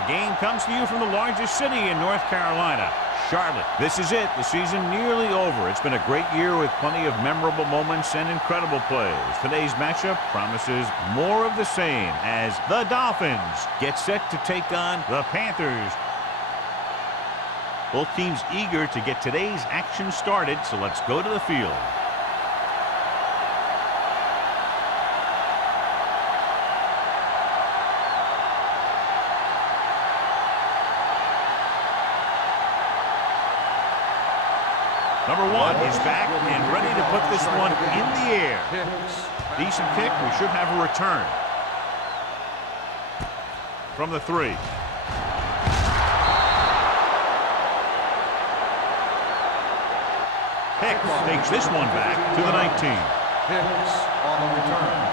A game comes to you from the largest city in North Carolina, Charlotte. This is it. The season nearly over. It's been a great year with plenty of memorable moments and incredible plays. Today's matchup promises more of the same as the Dolphins get set to take on the Panthers. Both teams eager to get today's action started, so let's go to the field. Number one is back and ready to put this one in the air. Decent kick. We should have a return. From the 3. Hicks takes this one back to the 19. Hicks on the return.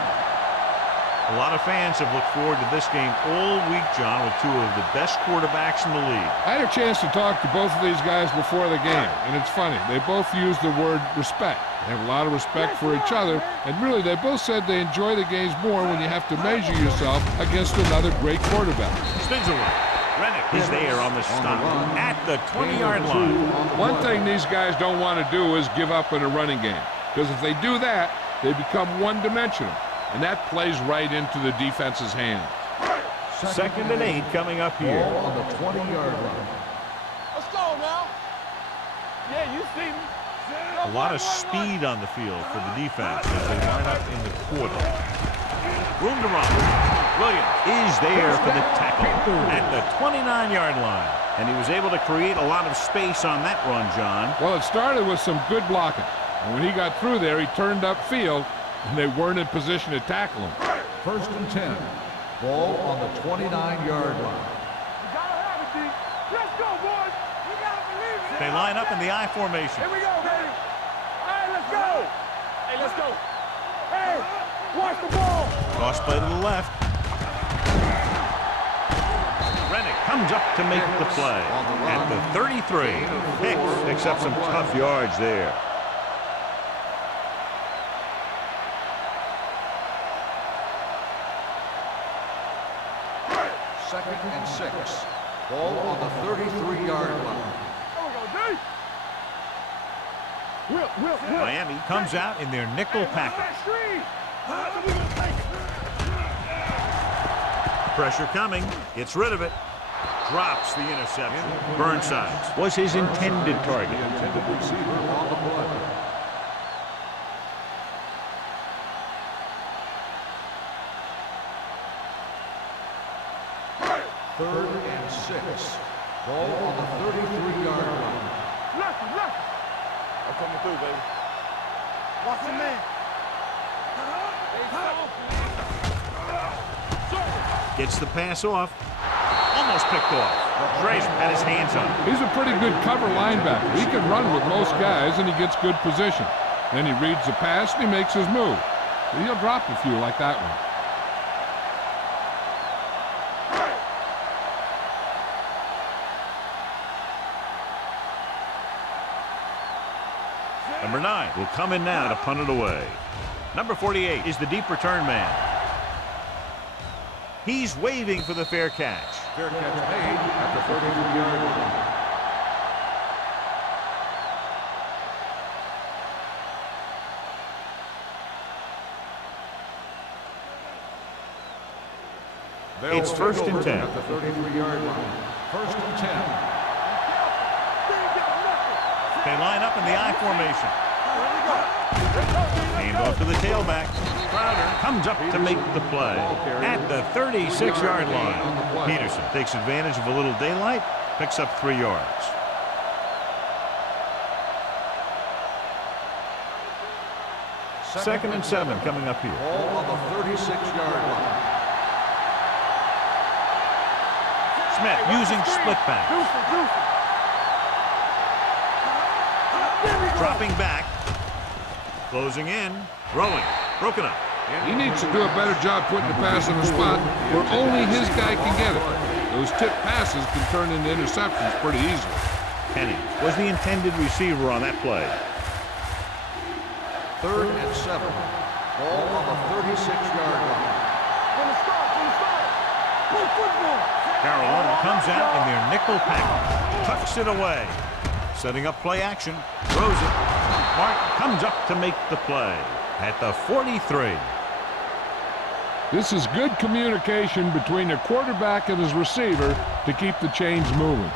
A lot of fans have looked forward to this game all week, John, with two of the best quarterbacks in the league. I had a chance to talk to both of these guys before the game, and it's funny. They both use the word respect. They have a lot of respect for each other, and really they both said they enjoy the games more when you have to measure yourself against another great quarterback. Spins away. Rennick is there on the stop at the 20-yard line. One thing these guys don't want to do is give up in a running game, because if they do that, they become one-dimensional. And that plays right into the defense's hands. Second and 8 coming up here. Ball on the 20-yard line. Let's go now. Yeah, you see me. A lot of speed on the field for the defense as they line up in the quarter. Room to run. Williams is there for the tackle at the 29-yard line. And he was able to create a lot of space on that run, John. Well, it started with some good blocking. And when he got through there, he turned upfield, and they weren't in position to tackle him. First and 10. Ball on the 29-yard line. You gotta have it, D. Let's go, boys. You gotta believe it. They line up in the I formation. Here we go, baby. All right, let's go. Hey, let's go. Hey, watch the ball. Cross play to the left. Rennick comes up to make the play at the 33. Hicks picks up some tough yards there. Second and 6. Ball on the 33-yard line. There we go, D. Will. Miami comes out in their nickel package. Pressure coming. Gets rid of it. Drops the interception. Burnside was his intended target. The intended receiver on the play. Third and 6. Ball on the 33-yard line. Lucky. I'm coming through, baby. Watch the man. Gets the pass off. Almost picked off. Draper had his hands on it. He's a pretty good cover linebacker. He can run with most guys, and he gets good position. Then he reads the pass, and he makes his move. But he'll drop a few like that one. Number 9 will come in now to punt it away. Number 48 is the deep return man. He's waving for the fair catch. Fair catch made at the 33-yard line. It's first and 10. At the 33-yard line. First and 10. They line up in the I formation. Hand off to the tailback. Crowder comes up to make the play at the 36-yard line. Peterson takes advantage of a little daylight, picks up 3 yards. Second and 7 coming up here. Ball on the 36-yard line. Smith using split back. Dropping back. Closing in. Throwing. Broken up. He needs to do a better job putting the pass in the spot where only his guy can get it. Those tip passes can turn into interceptions pretty easily. Penny was the intended receiver on that play. Third and 7. Ball on the 36-yard line. From the start. Play football. Carolina comes out in their nickel package. Tucks it away. Setting up play action. Throws it. Martin comes up to make the play at the 43. This is good communication between the quarterback and his receiver to keep the chains moving.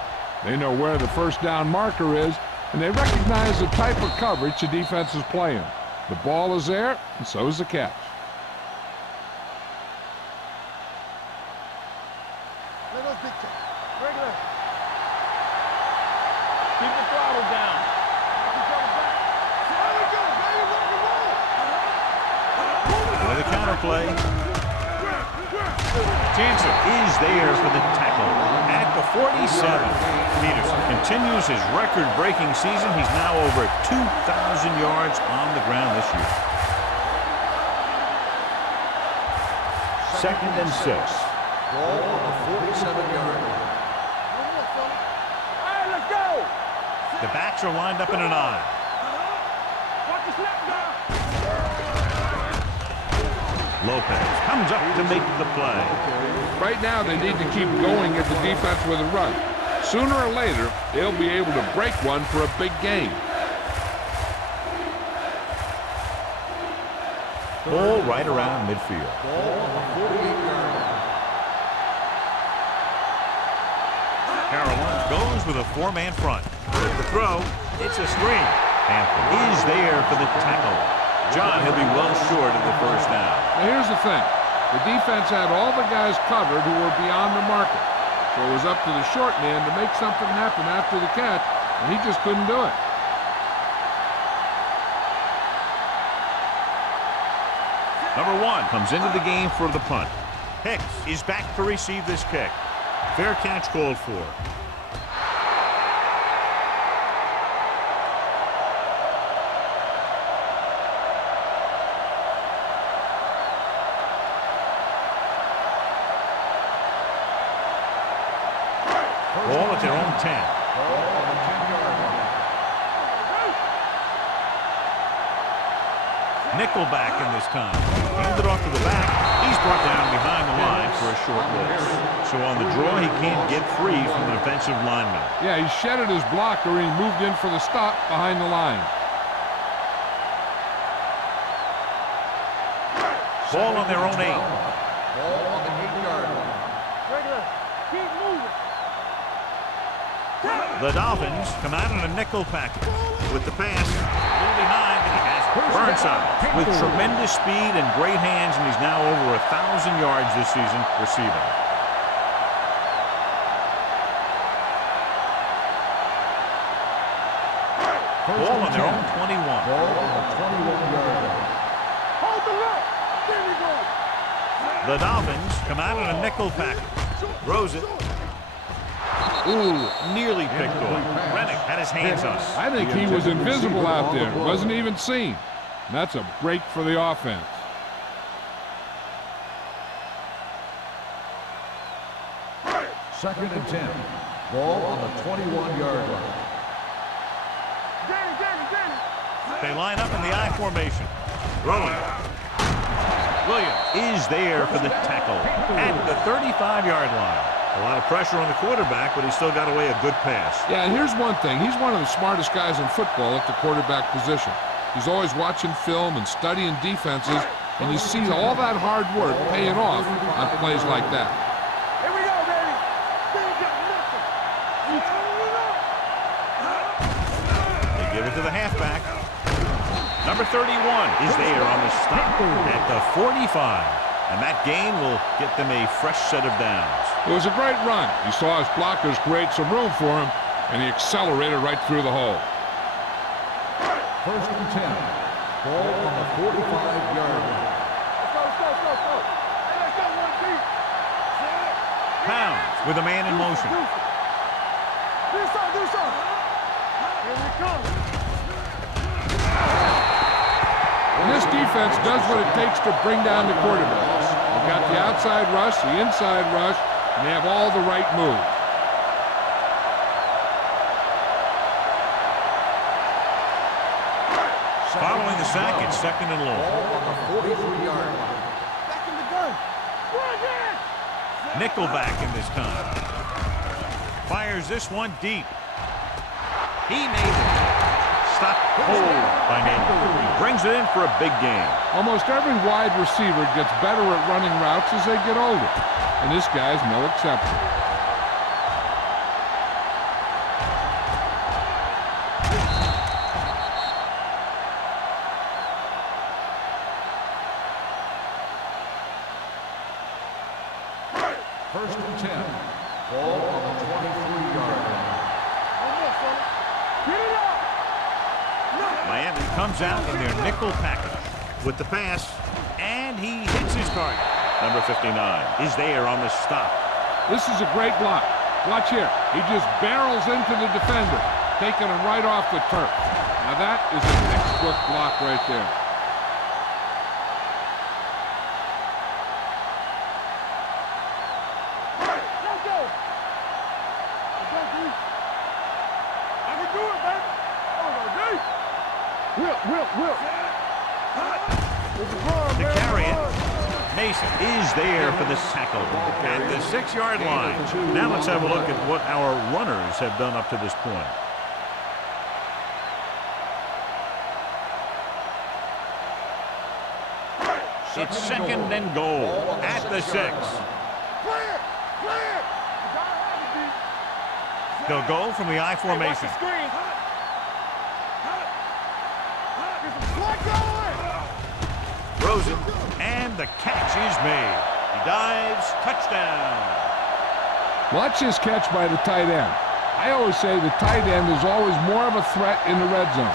They know where the first down marker is, and they recognize the type of coverage the defense is playing. The ball is there, and so is the catch. Regular. Keep the throttle down. With a counter play. Jansen is there for the tackle at the 47. Peterson continues his record-breaking season. He's now over 2,000 yards on the ground this year. 2nd and 6. Ball on the 47-yard line. All right, let's go. The backs are lined up in an eye. Watch the snap now. Lopez comes up to make the play. Right now, they need to keep going at the defense with a run. Sooner or later, they'll be able to break one for a big gain. Ball right around midfield. Ball on the 48-yard line. Carolina goes with a 4-man front. With the throw, it's a screen. Hampton is there for the tackle. John, he'll be well short of the first down. Now, here's the thing. The defense had all the guys covered who were beyond the marker. So it was up to the short man to make something happen after the catch, and he just couldn't do it. Number 1 comes into the game for the punt. Hicks is back to receive this kick. Fair catch called for. Ball at their own 10. Ball on the 10-yard line. Nickel back in this time. Handed off to the back. He's brought down behind the line for a short loss. So on the draw, he can't get free from the defensive lineman. Yeah, he shedded his blocker and he moved in for the stop behind the line. Ball on their own 8. Ball on the 8-yard line. Regular. Keep moving. The Dolphins come out in a nickel package. With the pass, a little behind, and he has Burnside with tremendous speed and great hands, and he's now over 1,000 yards this season receiving. Ball on their own 21. Ball on the 21-yard line. Hold the look. There we go. The Dolphins come out in a nickel package. Throws it. Ooh, nearly picked off. Rennick had his hands on it. I think he was invisible out there. Wasn't even seen. And that's a break for the offense. Second and 10. Ball on the 21-yard line. Danny. They line up in the I formation. Throwing. Williams is there for the tackle at the 35-yard line. A lot of pressure on the quarterback, but he still got away a good pass. Yeah, and here's one thing. He's one of the smartest guys in football at the quarterback position. He's always watching film and studying defenses, and you see all that hard work paying off on plays like that. Here we go, baby. They got nothing. They give it to the halfback. Number 31 is there on the stop at the 45. And that gain will get them a fresh set of downs. It was a great run. He saw his blockers create some room for him, and he accelerated right through the hole. First and 10. Ball on the 45-yard line. Let's go. Hey, let's go, 1-2. Pounds with a man in motion. Do something. Here we come. And this defense does what it takes to bring down the quarterbacks. They've got the outside rush, the inside rush, and they have all the right moves. Following the sack, it's 2nd and long. Ball on the 43-yard line. Back in the gun. Run again. Nickelback in this time. Fires this one deep. He made it. Stop hold by Nathan. He brings it in for a big game. Almost every wide receiver gets better at running routes as they get older, and this guy's no exception. First and 10. Ball on the 23-yard line. Miami comes out in their nickel package with the pass, and he hits his target. Number 59 is there on the stop. This is a great block. Watch here. He just barrels into the defender, taking him right off the turf. Now that is a textbook block right there. To carry it, Mason is there for the tackle at the 6-yard line. Now let's have a look at what our runners have done up to this point. It's second and goal at the 6. They'll go from the I formation. Throws it, and the catch is made. He dives, touchdown. Watch this catch by the tight end. I always say the tight end is always more of a threat in the red zone.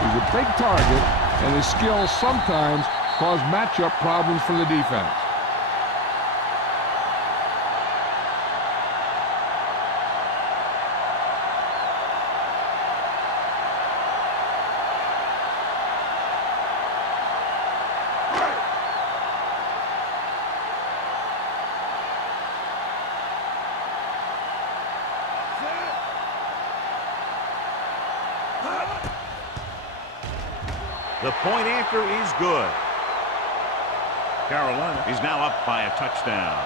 He's a big target, and his skills sometimes cause matchup problems for the defense. The point anchor is good. Carolina is now up by a touchdown.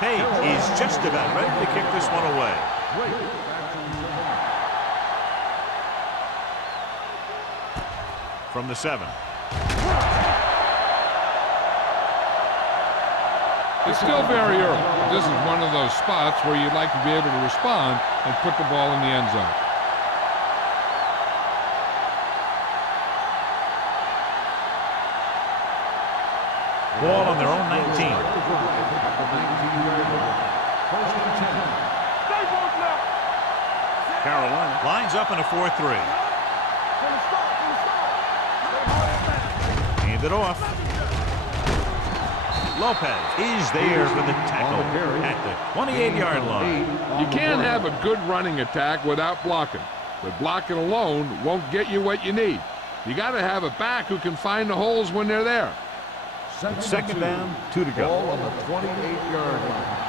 Page is just about ready to kick this one away. From the 7. It's still very early. This is one of those spots where you'd like to be able to respond and put the ball in the end zone. Ball on their own 19. Carolina lines up in a 4-3. Hand it off. Lopez is there for the tackle at the 28-yard line. You can't have a good running attack without blocking, but blocking alone won't get you what you need. You got to have a back who can find the holes when they're there. Second down, 2 to go. Ball on the 28-yard line.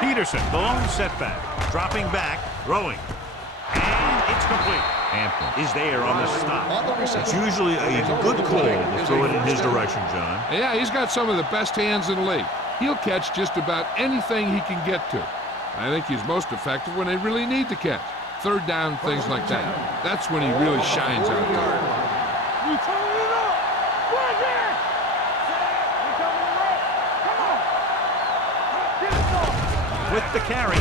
Peterson, the lone setback, dropping back, throwing, and it's complete. Hampton is there on the stop. It's usually a good call to throw it in his direction, John. Yeah, he's got some of the best hands in the league. He'll catch just about anything he can get to. I think he's most effective when they really need to catch. Third down, things like that. That's when he really shines out there. With the carry,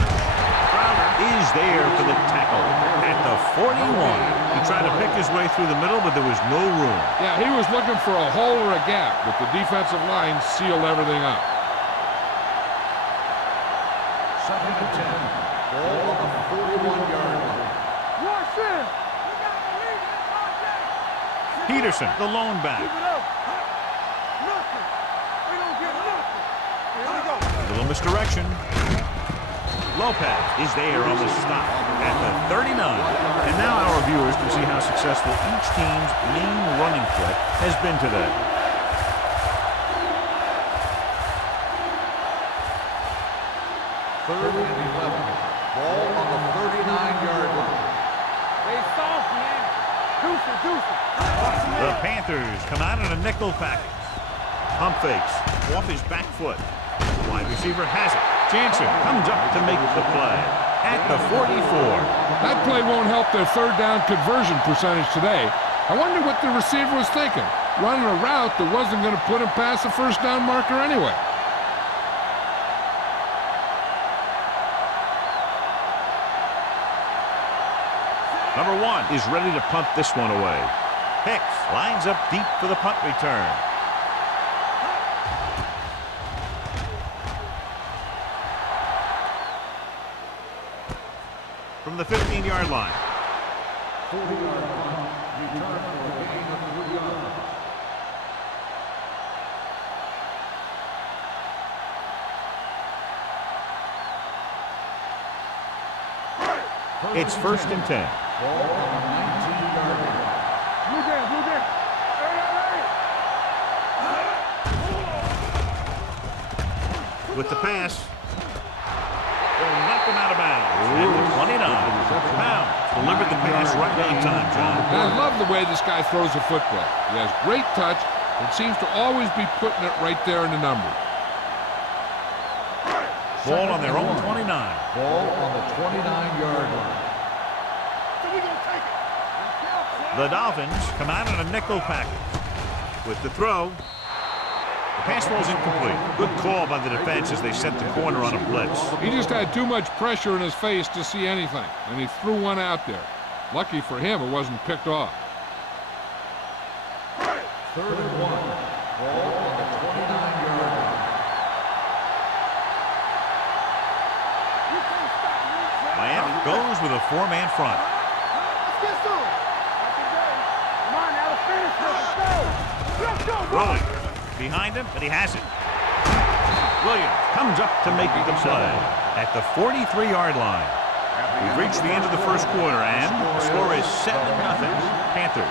Crowder is there for the tackle at the 41. He tried to pick his way through the middle, but there was no room. Yeah, he was looking for a hole or a gap, but the defensive line sealed everything up. Second and 10. Ball on the 41-yard line. Peterson, the lone back. A little misdirection. Lopez is there on the stop at the 39. And now our viewers can see how successful each team's main running threat has been today. Third and 11. Ball on the 39-yard line. Hey, soft, man. Deuce it. The Panthers come out in a nickel package. Pump fakes off his back foot. Wide receiver has it. Jansen comes up to make the play at the 44. That play won't help their third down conversion percentage today. I wonder what the receiver was thinking, running a route that wasn't going to put him past the first down marker anyway. Number 1 is ready to punt this one away. Hicks lines up deep for the punt return. From the 15-yard line. 40-yard punt. Return for a gain of 3 yards. It's first and 10. Ball on the 19-yard line. Blue down. With the pass. They'll knock him out of bounds. At the 29. Pound delivered the pass right on time, John. And I love the way this guy throws the football. He has great touch and seems to always be putting it right there in the numbers. Ball on their own 29. Ball on the 29-yard line. The Dolphins come out in a nickel package. With the throw, the pass ball is incomplete. Good call by the defense as they set the corner on a blitz. He just had too much pressure in his face to see anything, and he threw one out there. Lucky for him, it wasn't picked off. Third and 1. Ball on the 29-yard line. Miami goes with a 4-man front. Rolling behind him, but he has it. Williams comes up to make the play at the 43-yard line. We've reached the end of the first quarter, and the score is 7-0 Panthers.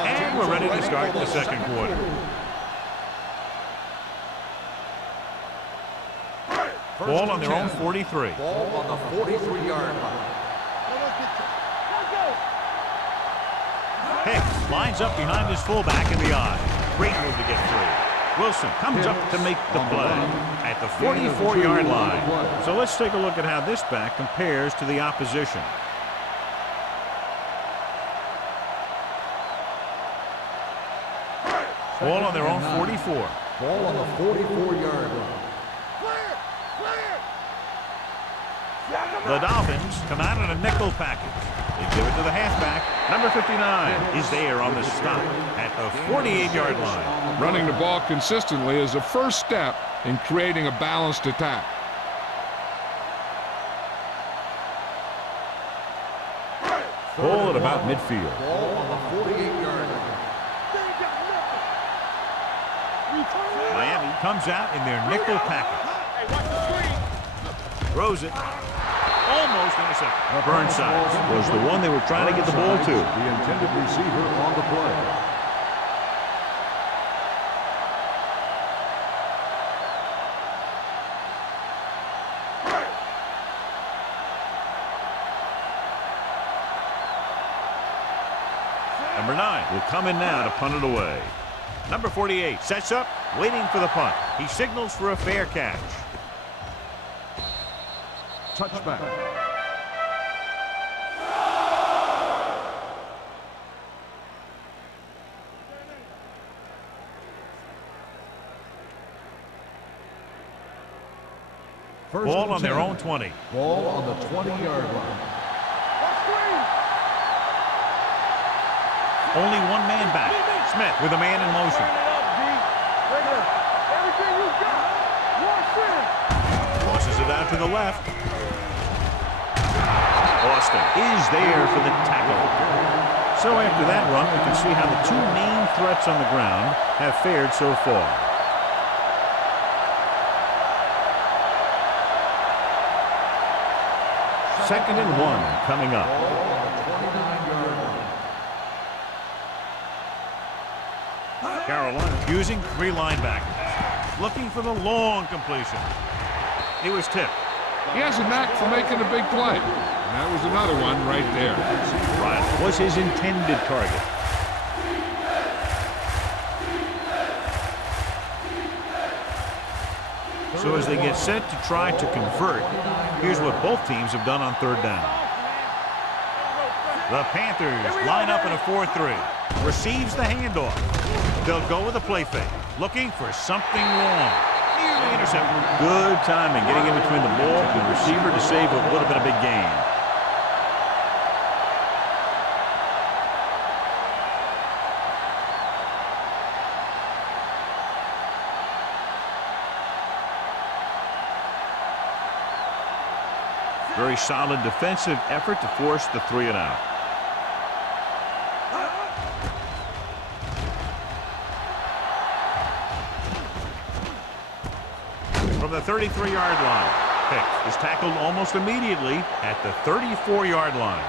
And we're ready to start the second quarter. Ball on their own 43. Ball on the 43-yard line. Hicks lines up behind his fullback in the eye. Great move to get free. Wilson comes up to make the play at the 44-yard line. So let's take a look at how this back compares to the opposition. Ball on their own 44. Ball on the 44-yard line. The Dolphins come out in a nickel package. They give it to the halfback. Number 59 is there on the stop at the 48-yard line. Running the ball consistently is the first step in creating a balanced attack. Ball at about midfield. Ball on the 48-yard line. Miami comes out in their nickel package. Throws it. Almost intercepted. Burnside was the one they were trying to get the ball to. The intended receiver on the play. Number 9 will come in now to punt it away. Number 48 sets up, waiting for the punt. He signals for a fair catch. Touchback. Ball on their own 20. Ball on the 20-yard line. Only one man back. Smith with a man in motion. Tosses it out to the left. Austin is there for the tackle. So after that run, we can see how the two main threats on the ground have fared so far. 2nd and 1 coming up. Ball on the 29-yard line. Carolina using 3 linebackers. Looking for the long completion. He was tipped. He has a knack for making a big play. And that was another one right there. Riley was his intended target. So as they get set to try to convert, here's what both teams have done on 3rd down. The Panthers line up in a 4-3. Receives the handoff. They'll go with a play fake. Looking for something long. Nearly intercepted. Good timing getting in between the ball and the receiver to save what would have been a big gain. Very solid defensive effort to force the 3 and out. From the 33-yard line, Pick is tackled almost immediately at the 34-yard line.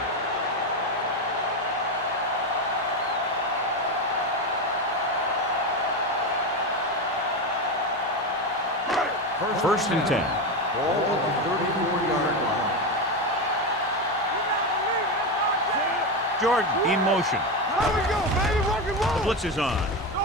First and 10. Ball on the 34-yard line. Jordan in motion. There we go, baby, rock and The roll. blitz is on.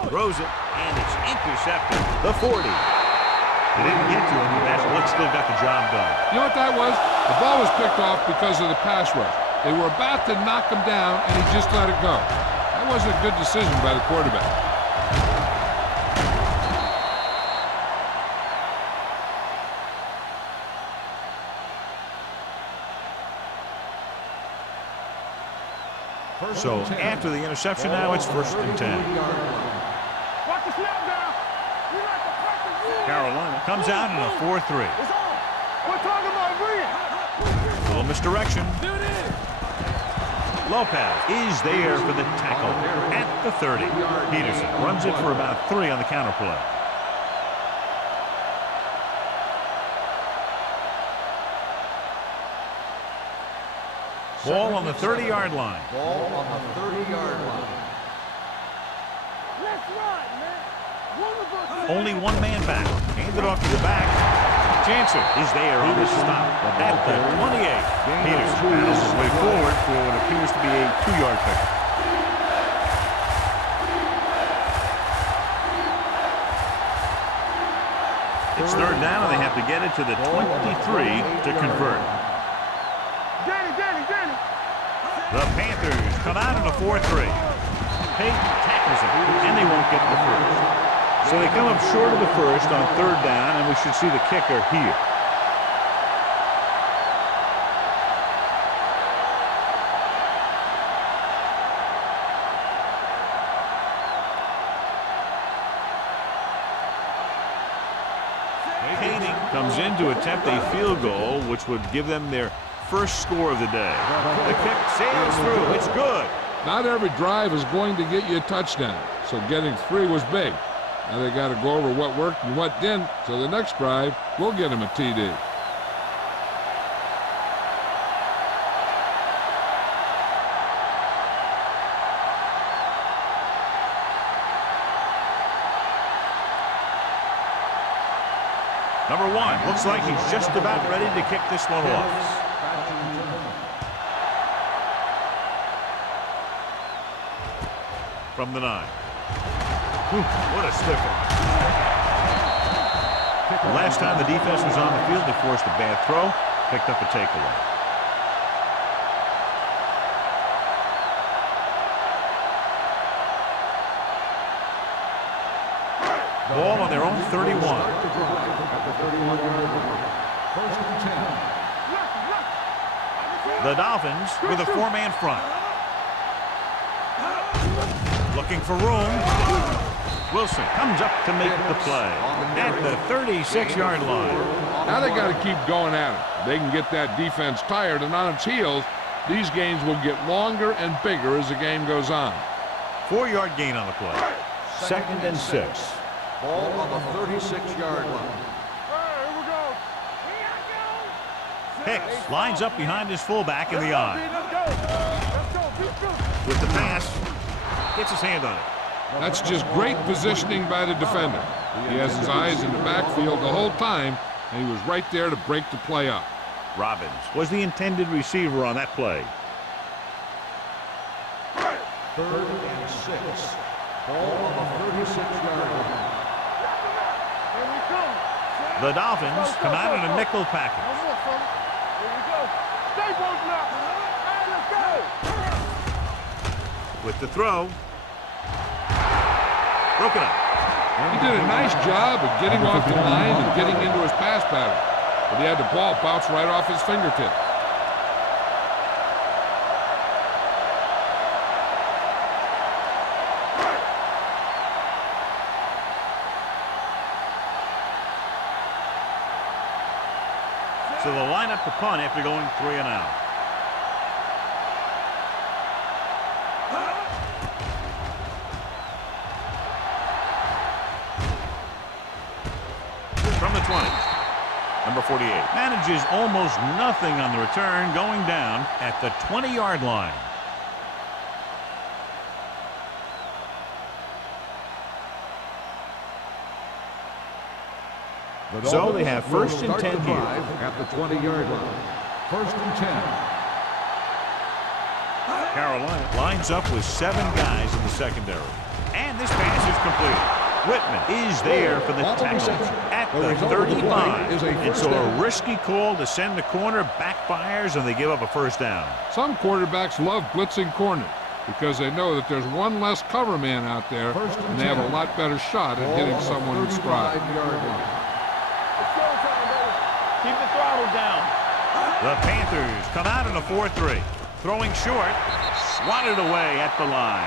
Throws it, and it's intercepted. The 40. They didn't get to him, but that blitz still got the job done. You know what that was? The ball was picked off because of the pass rush. They were about to knock him down, and he just let it go. That wasn't a good decision by the quarterback. So after the interception, now it's 1st and 10. Watch the snap down. We like the pressure. Carolina comes out in a 4-3. It's on. We're talking about brilliant. Little misdirection. Lopez is there for the tackle at the 30. Peterson runs it for about 3 on the counter play. Ball on the 30-yard line. Ball on the 30-yard line. Let's ride, man. Only one man back. Handed off to the back. Jansen is there on the stop at the 28. Peterson battles his way forward for what appears to be a 2-yard pickup. It's 3rd down, and they have to get it to the 23 to convert. Danny. The Panthers come out in a 4-3. Peyton tackles him, and they won't get the first. So they come up short of the first on 3rd down, and we should see the kicker here. Payne comes in to attempt a field goal, which would give them their first score of the day. The kick sails through. It's good. Not every drive is going to get you a touchdown, so getting 3 was big. Now they got to go over what worked and what didn't, so the next drive will get them a TD. Number 1 looks like he's just about ready to kick this one off. From the 9. What a stiffer. The last time the defense was on the field, they forced a bad throw, picked up a takeaway. Ball on their own 31. The Dolphins with a 4-man front. Looking for room. Wilson comes up to make the play at the 36-yard line. Now they got to keep going at it. They can get that defense tired and on its heels. These games will get longer and bigger as the game goes on. 4-yard gain on the play. 2nd and 6. Ball on the 36-yard line. Here we go. Hicks lines up behind his fullback in the eye. Let's go. With the pass, gets his hand on it. That's just great positioning by the defender. He has his eyes in the backfield the whole time, and he was right there to break the play up. Robbins was the intended receiver on that play. 3rd and 6. Ball on the 36-yard line. Here we come. The Dolphins come out in a nickel package. Here we go. Stay close now. Hey, let's go. With the throw. Broken up. He did a nice job of getting off the line and getting into his pass pattern, but he had the ball bounce right off his fingertips. So they'll line up the punt after going 3 and out. From the 20. Number 48 manages almost nothing on the return, going down at the 20-yard line. So they have 1st and 10 here. At the 20-yard line. 1st and 10. Carolina lines up with 7 guys in the secondary. And this pass is completed. Whitman is there for the tackle at the 35. And so a risky call to send the corner backfires, and they give up a 1st down. Some quarterbacks love blitzing corners because they know that there's one less cover man out there, and they have a lot better shot at hitting someone in stride. Keep the throttle down. The Panthers come out in a 4-3. Throwing short, swatted away at the line.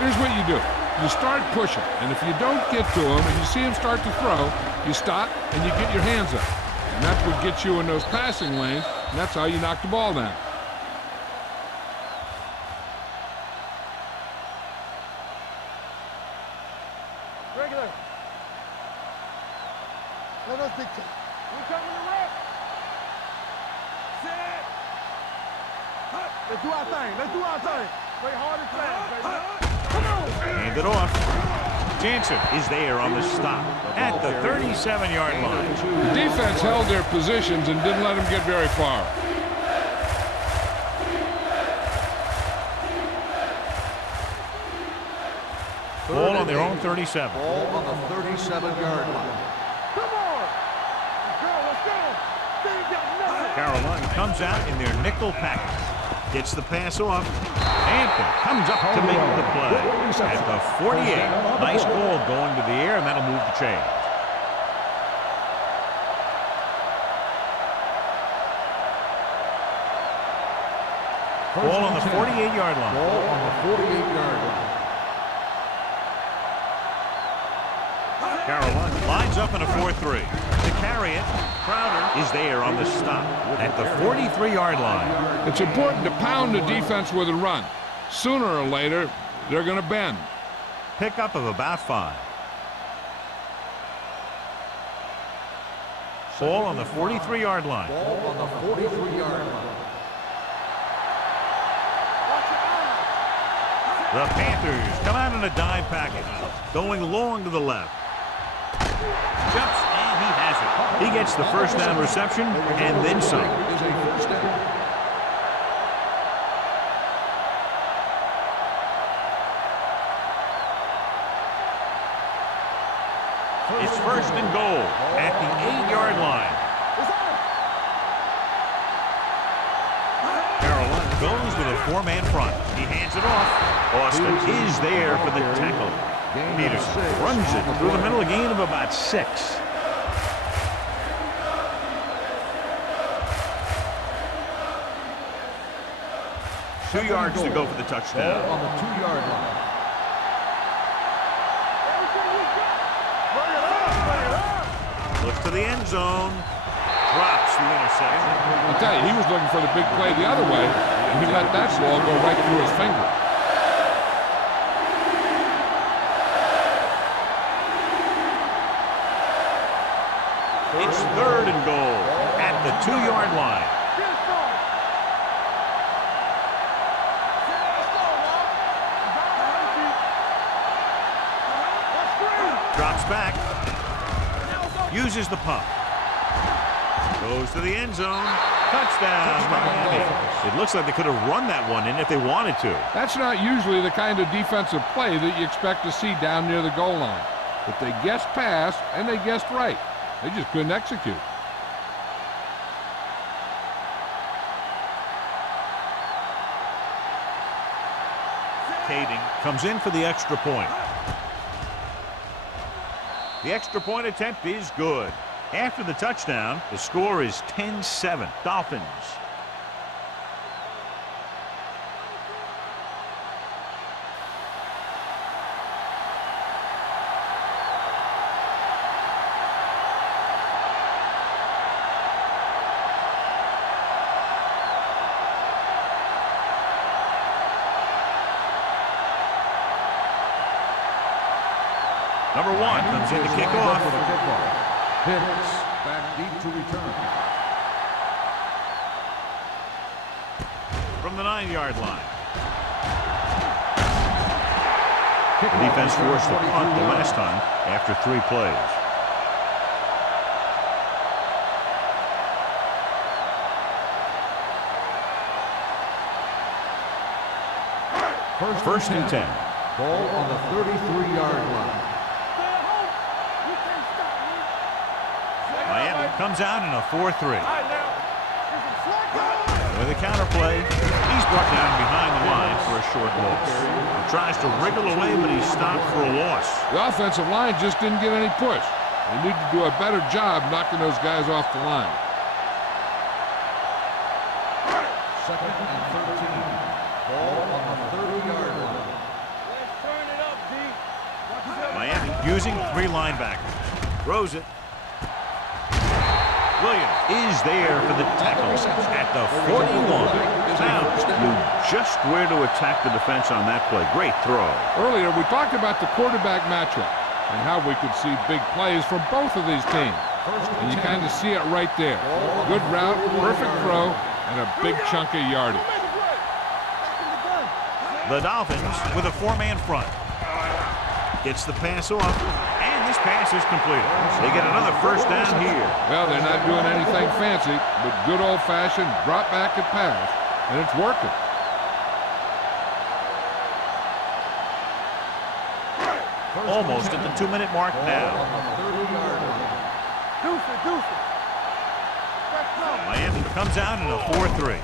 Here's what you do. You start pushing, and if you don't get to him and you see him start to throw, you stop and you get your hands up. And that's what gets you in those passing lanes, and that's how you knock the ball down. Regular. Let us dictate. We're coming to rep. Set. Let's do our thing. Play hard and fast, baby. Come on. Hand it off. Jansen is there on the stop at the 37-yard line. The defense held their positions and didn't let them get very far. Ball on their own 37. Ball on the 37-yard line. Come on. Let's go. They ain't got nothing. Carolina comes out in their nickel package. Gets the pass off. Hampton comes up to make the play. At the 48. Nice ball going to the air, and that'll move the chain. Ball on the 48-yard line. Ball on the 48-yard line. Carolina lines up in a 4-3. To carry it, Crowder is there on the stop at the 43-yard line. It's important to pound the defense with a run. Sooner or later, they're going to bend. Pickup of about 5. Ball on the 43-yard line. Ball on the 43-yard line. The Panthers come out in a dime package, going long to the left. Jumps, and he has it. He gets the 1st down reception and then some. Is a 1st down. It's 1st and goal at the 8-yard line. Carolina goes with a 4-man front. He hands it off. Austin is there for the tackle. Peterson runs it through the middle, a gain of about 6. Two yards to go for the touchdown. Ball on the 2-yard line. Looks to the end zone. Drops the interception. I'll tell you, he was looking for the big play the other way, and he let that ball go right through his finger. It's 3rd and goal at the the 2-yard line. Drops back. Uses the pump. Goes to the end zone. Touchdown, Miami. It looks like they could have run that one in if they wanted to. That's not usually the kind of defensive play that you expect to see down near the goal line. But they guessed pass, and they guessed right. They just couldn't execute. Kading comes in for the extra point. The extra point attempt is good. After the touchdown, the score is 10-7. Dolphins. Number 1 comes in to kick off. Hicks back deep to return. From the 9-yard line. The defense forced a punt the last time after 3 plays. First and 10. Ball on the 33-yard line. Miami comes out in a 4-3. With a counter play, he's brought down behind the line for a short loss. He tries to wriggle away, but he's stopped for a loss. The offensive line just didn't get any push. They need to do a better job knocking those guys off the line. Second and 13. Ball on the 30-yard line. Let's turn it up, D. Miami using 3 linebackers. Throws it. Williams is there for the tackle at the 41. Now, knew just where to attack the defense on that play. Great throw. Earlier, we talked about the quarterback matchup and how we could see big plays from both of these teams. And you kind of see it right there. Good route, perfect throw, and a big chunk of yardage. The Dolphins with a 4-man front. Gets the pass off, and this pass is completed. They get another first down here. Well, they're not doing anything fancy, but good old-fashioned drop back and pass, and it's working. Almost at the 2-minute mark now. Miami comes out in a 4-3.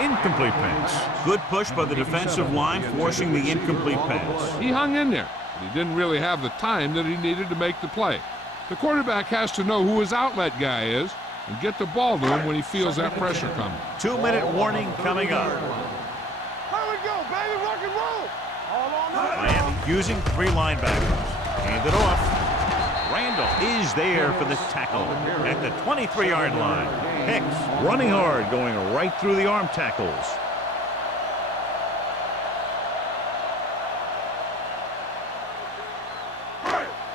Incomplete pass. Good push by the defensive line, forcing the incomplete pass. He hung in there, but he didn't really have the time that he needed to make the play. The quarterback has to know who his outlet guy is and get the ball to him when he feels that pressure coming. 2-minute warning coming up. Here we go, baby, rock and roll. All on Miami using 3 linebackers. Hand it off. Randall is there for the tackle at the 23-yard line. Hicks running hard, going right through the arm tackles.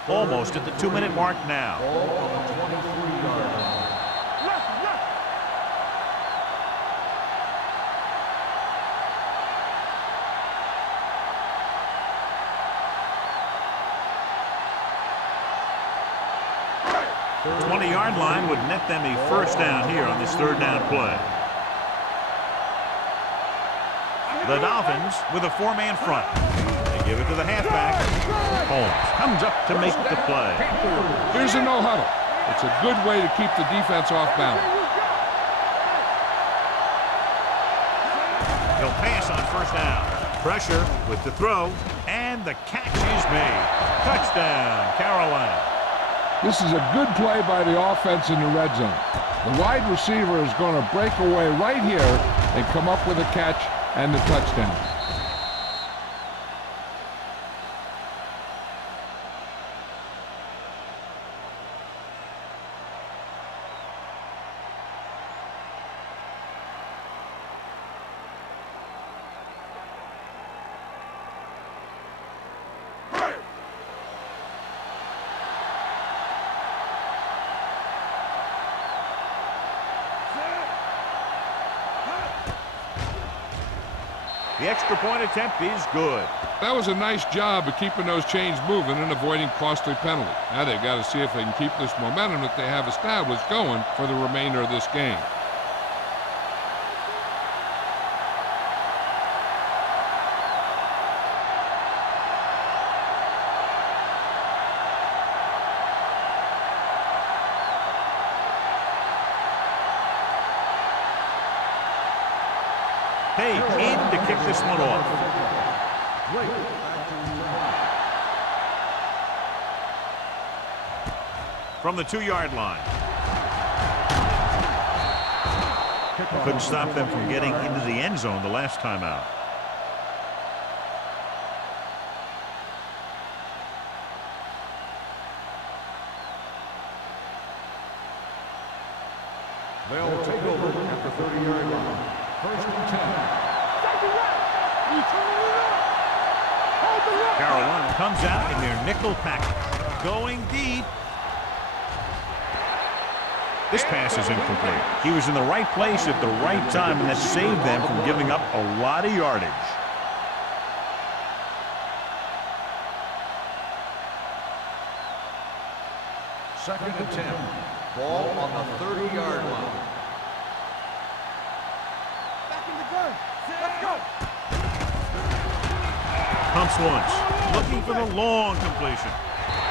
Almost at the 2-minute mark now. The 20-yard line would net them a first down here on this 3rd down play. The Dolphins with a 4-man front. They give it to the halfback. Holmes comes up to make the play. Here's a no huddle. It's a good way to keep the defense off balance. He'll pass on first down. Pressure with the throw, and the catch is made. Touchdown, Carolina. This is a good play by the offense in the red zone. The wide receiver is going to break away right here and come up with a catch and the touchdown. The extra point attempt is good. That was a nice job of keeping those chains moving and avoiding costly penalties. Now they've got to see if they can keep this momentum that they have established going for the remainder of this game. Hey, in to kick this one off. From the 2-yard line. Couldn't stop them from getting into the end zone the last time out. They'll take over at the 30-yard line. First and 10. Carolina comes out in their nickel package. Going deep. This pass is incomplete. He was in the right place at the right time, and that saved them from giving up a lot of yardage. Second and 10. Ball on the 30-yard line. Back in the gun. Let's go. Pumps once. Looking for the long completion.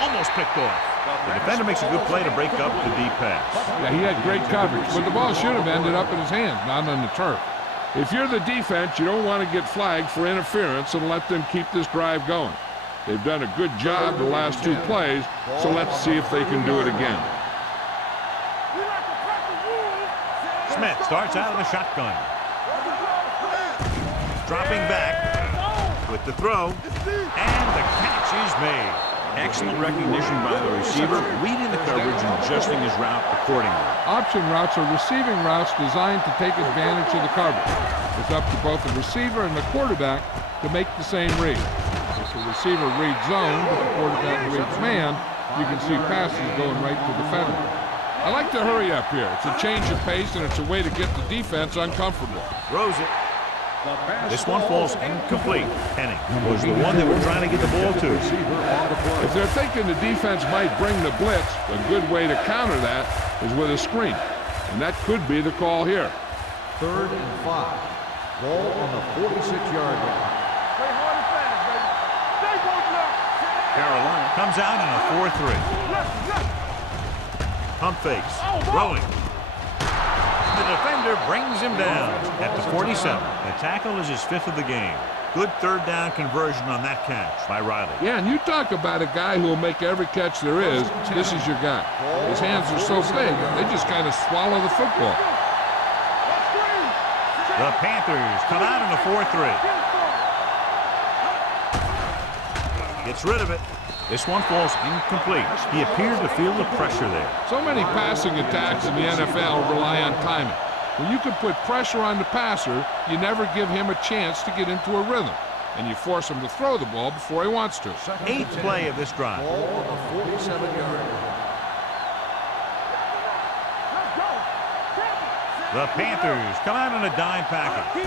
Almost picked off. The defender makes a good play to break up the deep pass. Yeah, he had great coverage, but the ball should have ended up in his hands, not on the turf. If you're the defense, you don't want to get flagged for interference and let them keep this drive going. They've done a good job the last 2 plays, so let's see if they can do it again. Smith starts out of the shotgun. Dropping back with the throw, and the catch is made. Excellent recognition by the receiver, reading the coverage and adjusting his route accordingly. Option routes are receiving routes designed to take advantage of the coverage. It's up to both the receiver and the quarterback to make the same read. If the receiver reads zone, but the quarterback reads man, you can see passes going right to the defender. I like to hurry up here. It's a change of pace, and it's a way to get the defense uncomfortable. Throws it. This one falls incomplete. Henning was the one they were trying to get the ball to. If they're thinking the defense might bring the blitz, a good way to counter that is with a screen. And that could be the call here. 3rd and 5. Ball on the 46-yard line. Play hard and fast, baby. Stay both left. Carolina comes out in a 4-3. Pump fakes. Throwing. The defender brings him down at the 47. The tackle is his 5th of the game. Good 3rd down conversion on that catch by Riley. Yeah, and you talk about a guy who will make every catch there is. This is your guy. His hands are so big, they just kind of swallow the football. The Panthers come out in a 4-3. Gets rid of it. This one falls incomplete. He appeared to feel the pressure there. So many passing attacks in the NFL rely on timing. When you can put pressure on the passer, you never give him a chance to get into a rhythm, and you force him to throw the ball before he wants to. 8th play of this drive. Ball on the 47-yard line. The Panthers come out in a dime package.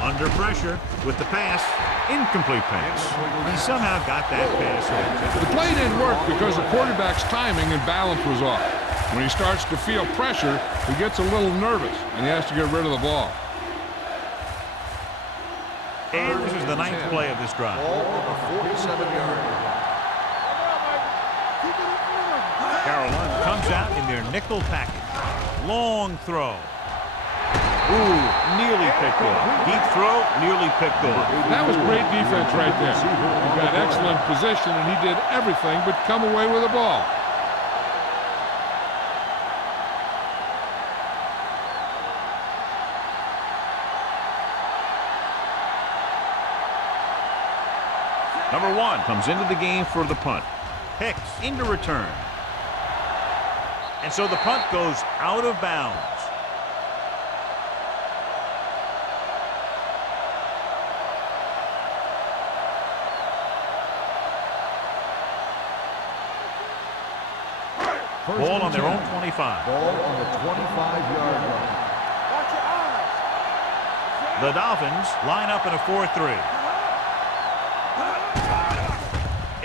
Under pressure with the pass. Incomplete pass. He somehow got that pass in. The play didn't work because the quarterback's timing and balance was off. When he starts to feel pressure, he gets a little nervous, and he has to get rid of the ball. And this is the 9th play of this drive. Ball on the 47-yard line. Carolina comes out in their nickel package. Long throw. Ooh, nearly picked off. Deep throw, nearly picked off. That was great defense right there. He got excellent position, and he did everything but come away with the ball. Number 1 comes into the game for the punt. Hicks into return. And so the punt goes out of bounds. Ball on their own 25. Ball on the 25-yard line. Watch your eyes. The Dolphins line up in a 4-3.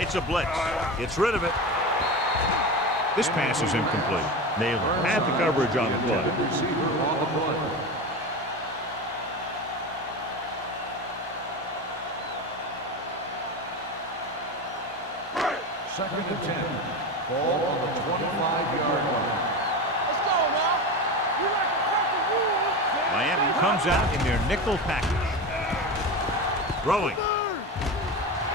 It's a blitz. Gets rid of it. This pass is incomplete. Naylor had the coverage on the play. Second and 10. Ball on the 25-yard line. Let's go now. You like to break the rules. Miami comes out in their nickel package. Throwing.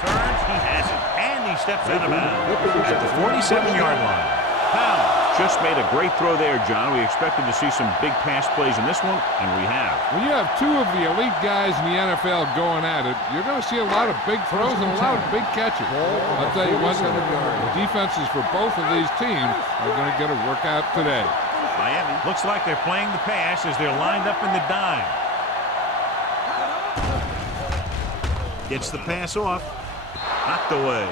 Turns, he has it. And he steps out of bounds at the 47-yard line. Pound just made a great throw there, John. We expected to see some big pass plays in this one, and we have. When you have two of the elite guys in the NFL going at it, you're going to see a lot of big throws and a lot of big catches. I'll tell you what, the defenses for both of these teams are going to get a workout today. Miami looks like they're playing the pass as they're lined up in the dime. Gets the pass off. Knocked away.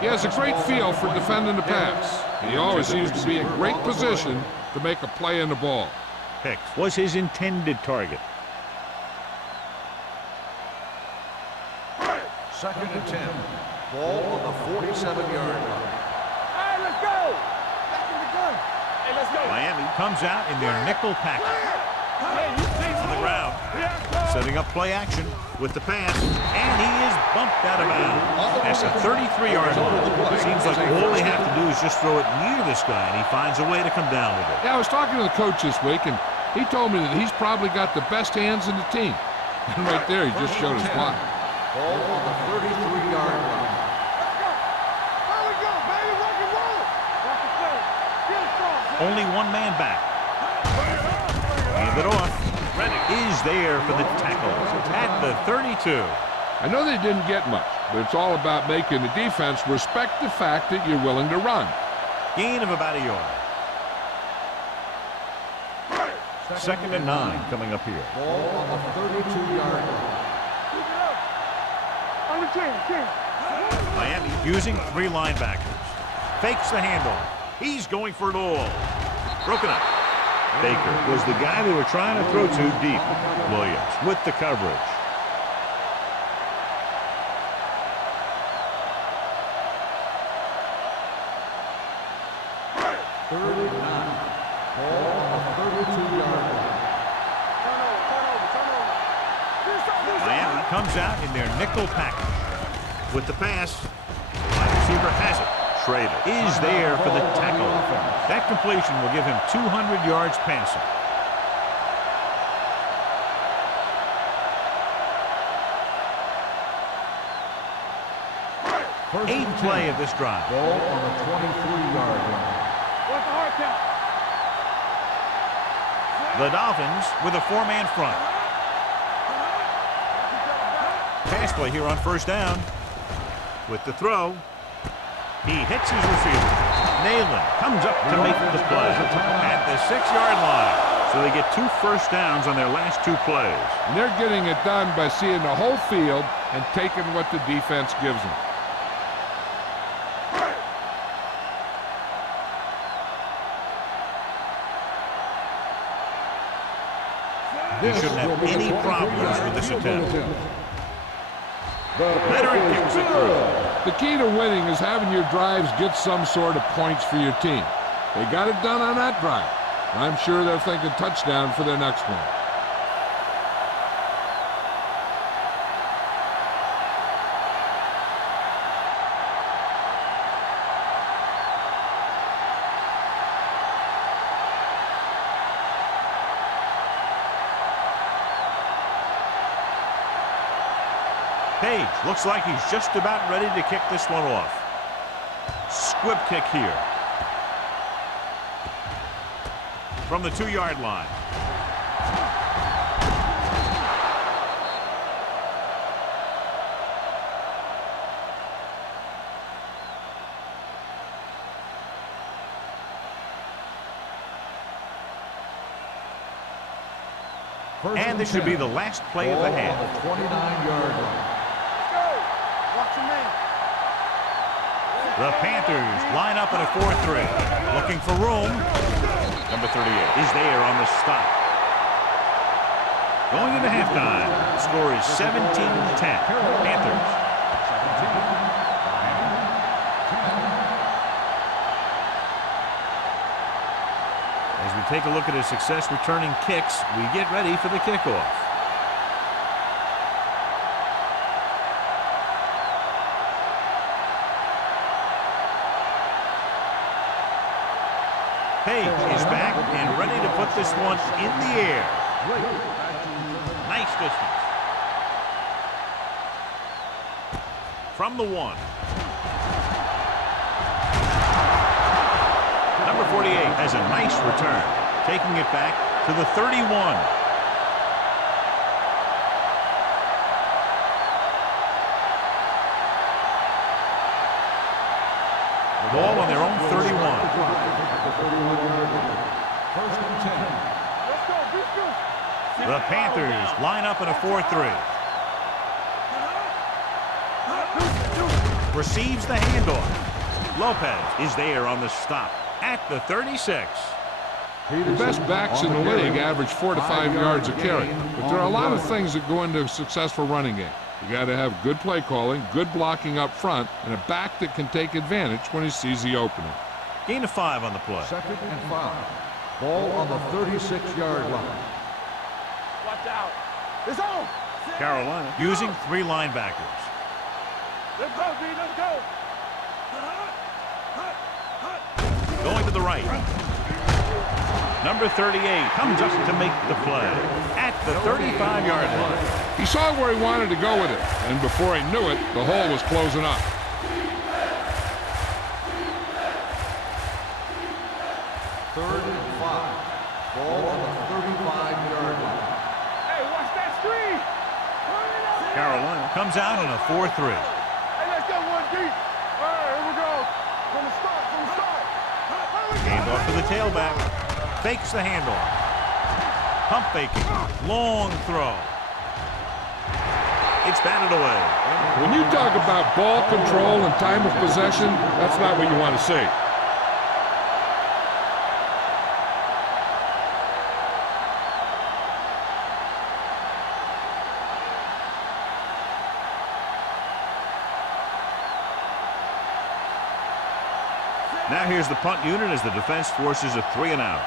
He has a great feel for defending the pass. He always seems to be in great position to make a play in the ball. Hicks was his intended target. Second and 10. Ball on the 47-yard line. All right, let's go. Back in the gun. Hey, let's go. Miami comes out in their nickel package. Hey, you see On the ground. Setting up play action with the pass. And he is bumped out of bounds. That's a 33-yard line. Seems like all they have to do is just throw it near this guy, and he finds a way to come down with it. Yeah, I was talking to the coach this week, and he told me that he's probably got the best hands in the team. And right there, he just showed us why. Ball on the 33-yard line. Let's go. There we go, baby. Rock and roll. Rock the play. Get it strong. Only one man back. Hand it off. Reddick is there for the tackle at the 32. I know they didn't get much, but it's all about making the defense respect the fact that you're willing to run. Gain of about a yard. Second and 9 coming up here. Ball on the 32-yard line. Keep it up. On the 10. Miami using 3 linebackers. Fakes the handoff. He's going for it all. Broken up. Baker was the guy they were trying to throw to deep. Williams with the coverage. Third and 9. Ball on the 32-yard line. Turn over. Miami comes out in their nickel package. With the pass, wide receiver has it. Schrader is there for the tackle. That completion will give him 200 yards passing. Eighth play of this drive. Ball on the 23-yard line. What's the hard count? The Dolphins with a 4-man front. Pass play here on first down. With the throw, he hits his receiver. Nayland comes up to make the play at the 6-yard line. So they get 2 first downs on their last 2 plays. And they're getting it done by seeing the whole field and taking what the defense gives them. He shouldn't have any problems with this attempt. Veteran kicks it through. The key to winning is having your drives get some sort of points for your team. They got it done on that drive. I'm sure they're thinking touchdown for their next one. Page looks like he's just about ready to kick this one off. Squib kick here. From the 2-yard line. And this should be the last play of the half. On the 29-yard line. Watch your man. The Panthers line up in a 4-3. Looking for room. Number 38 is there on the stop. Going into halftime, the score is 17-10. Panthers. As we take a look at his success returning kicks, we get ready for the kickoff. Page is back and ready to put this one in the air. Nice distance. From the 1. Number 48 has a nice return, taking it back to the 31. Ball on their own 31. First and 10. Let's go, beat you. The Panthers line up in a 4-3. Receives the handoff. Lopez is there on the stop at the 36. The best backs in the league average 4 to 5 yards a carry. But there are a lot of things that go into a successful running game. You got to have good play calling, good blocking up front, and a back that can take advantage when he sees the opening. Gain of 5 on the play. Second and 5. Ball on the 36-yard line. Watch out. It's on. Carolina using 3 linebackers. Let's go, B. Let's go. Going to the right. Number 38 comes up to make the play at the 35-yard line. He saw where he wanted to go with it, and before he knew it, the hole was closing up. Third and 5. Ball on the 35-yard line. Hey, watch that screen. Carolina comes out on a 4-3. Hey, let's go, 1 deep. All right, here we go. From the start, from the start. Hand off to the tailback. Fakes the handoff. Pump faking. Long throw. It's batted away. When you talk about ball control and time of possession, that's not what you want to see. Now here's the punt unit as the defense forces a 3 and out.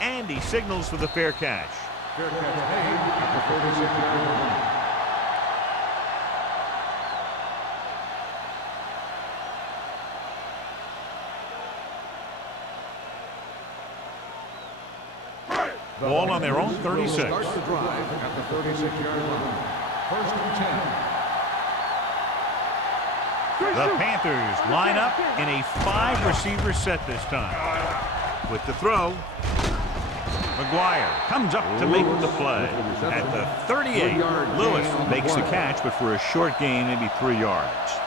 And he signals for the fair catch. Fair catch made at the 36-yard line. Ball on their own 36. Starts the drive at the 36-yard line. First and 10. The Panthers line up in a 5-receiver set this time. With the throw, McGuire comes up to make the play. At the 38, Lewis makes the catch, but for a short gain, maybe 3 yards.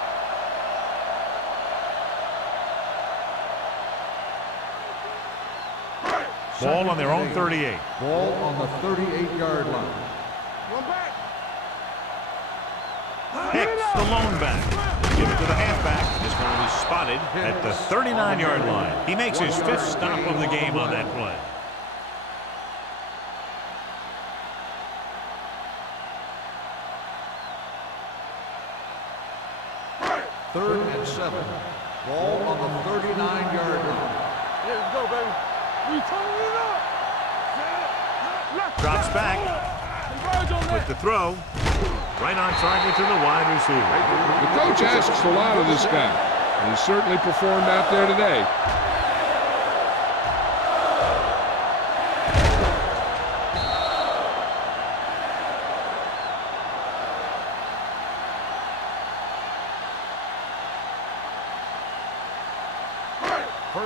Ball on their own 38. Ball on the 38-yard line. One back. Hicks, the lone back. Give it to the halfback. This one will be spotted at the 39-yard line. He makes his 5th stop of the game on that play. Third and 7. Ball on the 39-yard line. Yeah, let's go, baby. We turning it up. Drops back Converge on with that. the throw. Right on target to the wide receiver. The coach asks a lot of this guy, and he certainly performed out there today.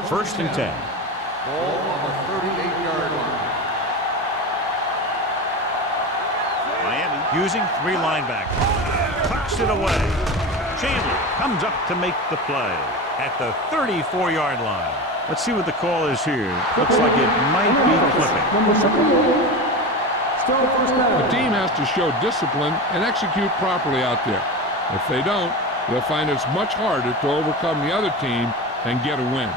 First and 10. Ball on the 38-yard line. Miami using 3 linebackers. Tucks it away. Chandler comes up to make the play at the 34-yard line. Let's see what the call is here. Looks like it might be clipping. The team has to show discipline and execute properly out there. If they don't, they'll find it's much harder to overcome the other team and get a win.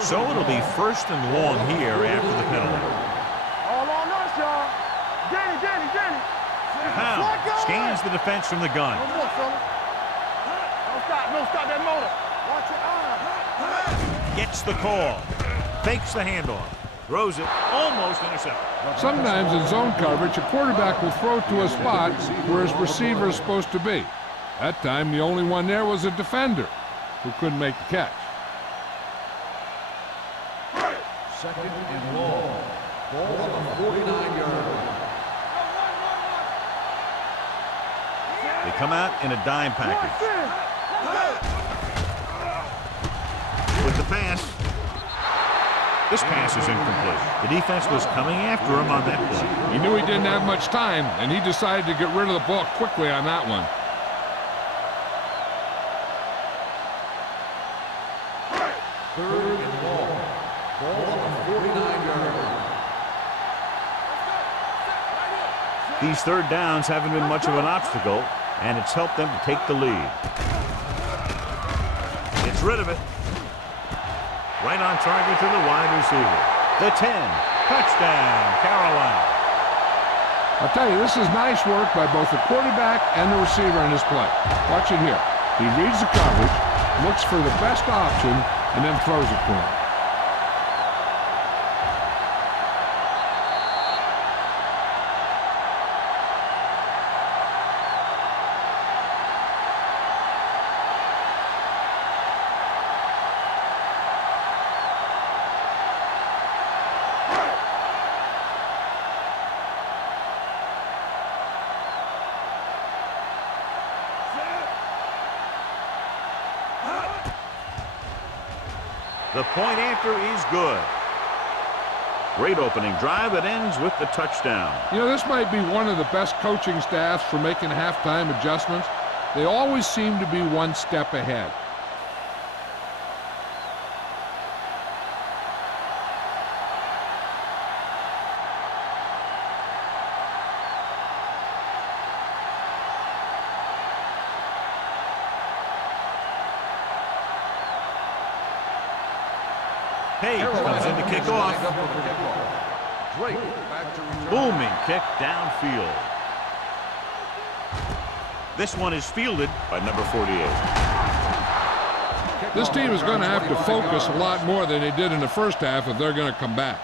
So it'll be 1st and long here after the penalty. All on us, y'all. Danny. Pound scans the defense from the gun. No more, fella. Don't stop that motor. Watch your eyes. Gets the call. Fakes the handoff. Throws it. Almost intercepted. Sometimes in zone coverage, a quarterback will throw to a spot where his receiver is supposed to be. That time, the only one there was a defender who couldn't make the catch. 2nd and long. Ball on the 49-yard line. They come out in a dime package. With the pass. This pass is incomplete. The defense was coming after him on that play. He knew he didn't have much time, and he decided to get rid of the ball quickly on that one. 3rd and long. Ball on the 49-yard line. These 3rd downs haven't been much of an obstacle, and it's helped them to take the lead. Gets rid of it. Right on target to the wide receiver. The 10. Touchdown, Carolina. I'll tell you, this is nice work by both the quarterback and the receiver in this play. Watch it here. He reads the coverage, looks for the best option, and then throws it to him. The point after is good. Great opening drive that ends with the touchdown. You know, this might be one of the best coaching staffs for making halftime adjustments. They always seem to be one step ahead. Page comes in to kick off. Booming kick downfield. This one is fielded by number 48. This team is going to have to focus a lot more than they did in the first half if they're going to come back.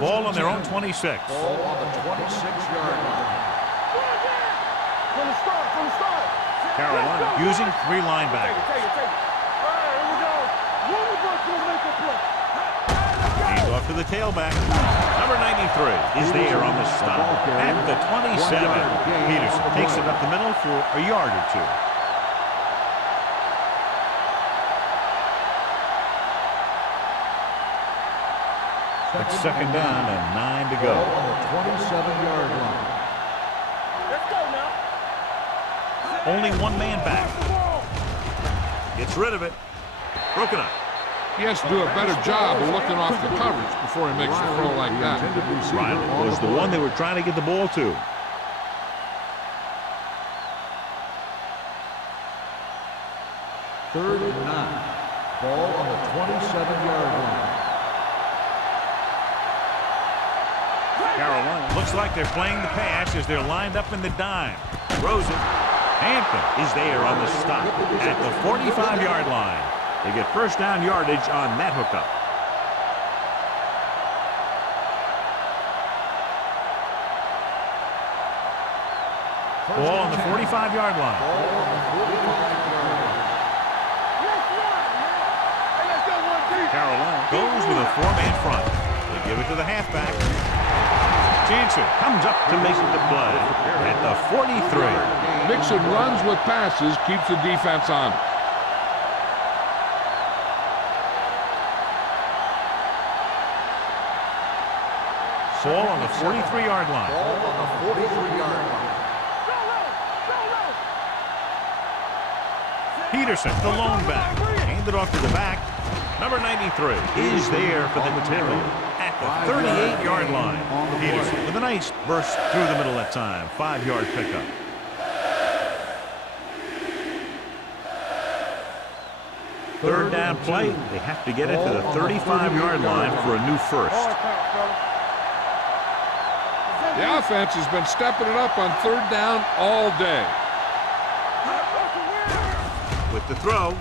Ball on their own 26. Ball on the 26-yard line. From the start. Carolina using 3 linebackers. Take it. All right, here we go. One more to make a play. Hand off to the tailback. Number 93 is there on the stop at the 27. Peterson takes it up the middle for a yard or 2. It's 2nd down and 9 to go. Ball on the 27-yard line. Let's go now. Only 1 man back. Gets rid of it. Broken up. He has to do a better job of looking off the coverage before he makes a throw like that. Riley was the one they were trying to get the ball to. Third and 9. Ball on the 27-yard line. Carolina looks like they're playing the pass as they're lined up in the dime. Throws it. Hampton is there on the stop at the 45-yard line. They get first down yardage on that hookup. Ball on the 45-yard line. Ball on the 45-yard line. Carolina goes with a 4-man front. They give it to the halfback. Jansen comes up to make the play at the 43. Mixon runs with passes, keeps the defense on. Ball on the 43-yard line. Ball on the 43-yard line. Peterson, the lone back. Handed off to the back. Number 93 is there for the tackle at the 38-yard line. Peterson with a nice burst through the middle that time. 5-yard pickup. Third down play. They have to get it to the 35-yard line for a new first. The offense has been stepping it up on third down all day. With the throw.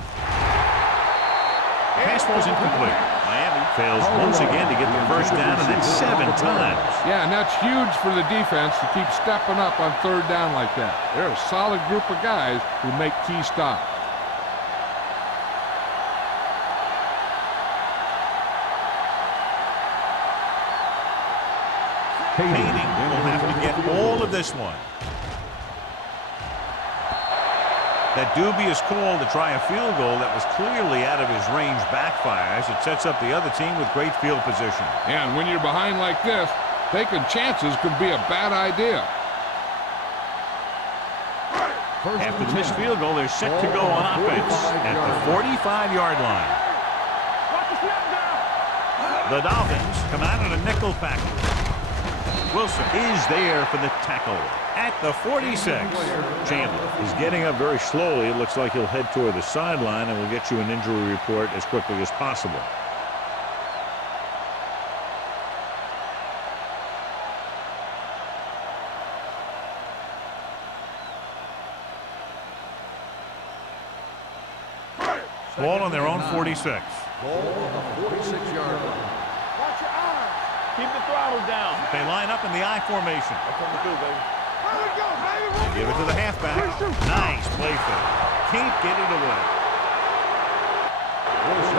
Pass was incomplete. Miami fails once again to get the first down, and that's 7 times. Yeah, and that's huge for the defense to keep stepping up on third down like that. They're a solid group of guys who make key stops. Painting will have to get all of this one. That dubious call to try a field goal that was clearly out of his range backfires. It sets up the other team with great field position. And when you're behind like this, taking chances could be a bad idea. After the missed field goal, they're set to go on offense at the 45-yard line. The Dolphins come out in a nickel package. Wilson is there for the tackle at the 46. Chandler is getting up very slowly. It looks like he'll head toward the sideline, and we'll get you an injury report as quickly as possible. Ball on their own 46. Ball on the 46-yard line. Watch your eyes. Keep the throttle down. They line up in the I formation. That's what we do, baby. Here we go, baby. Give it to the halfback. Nice play fake. Can't get it away.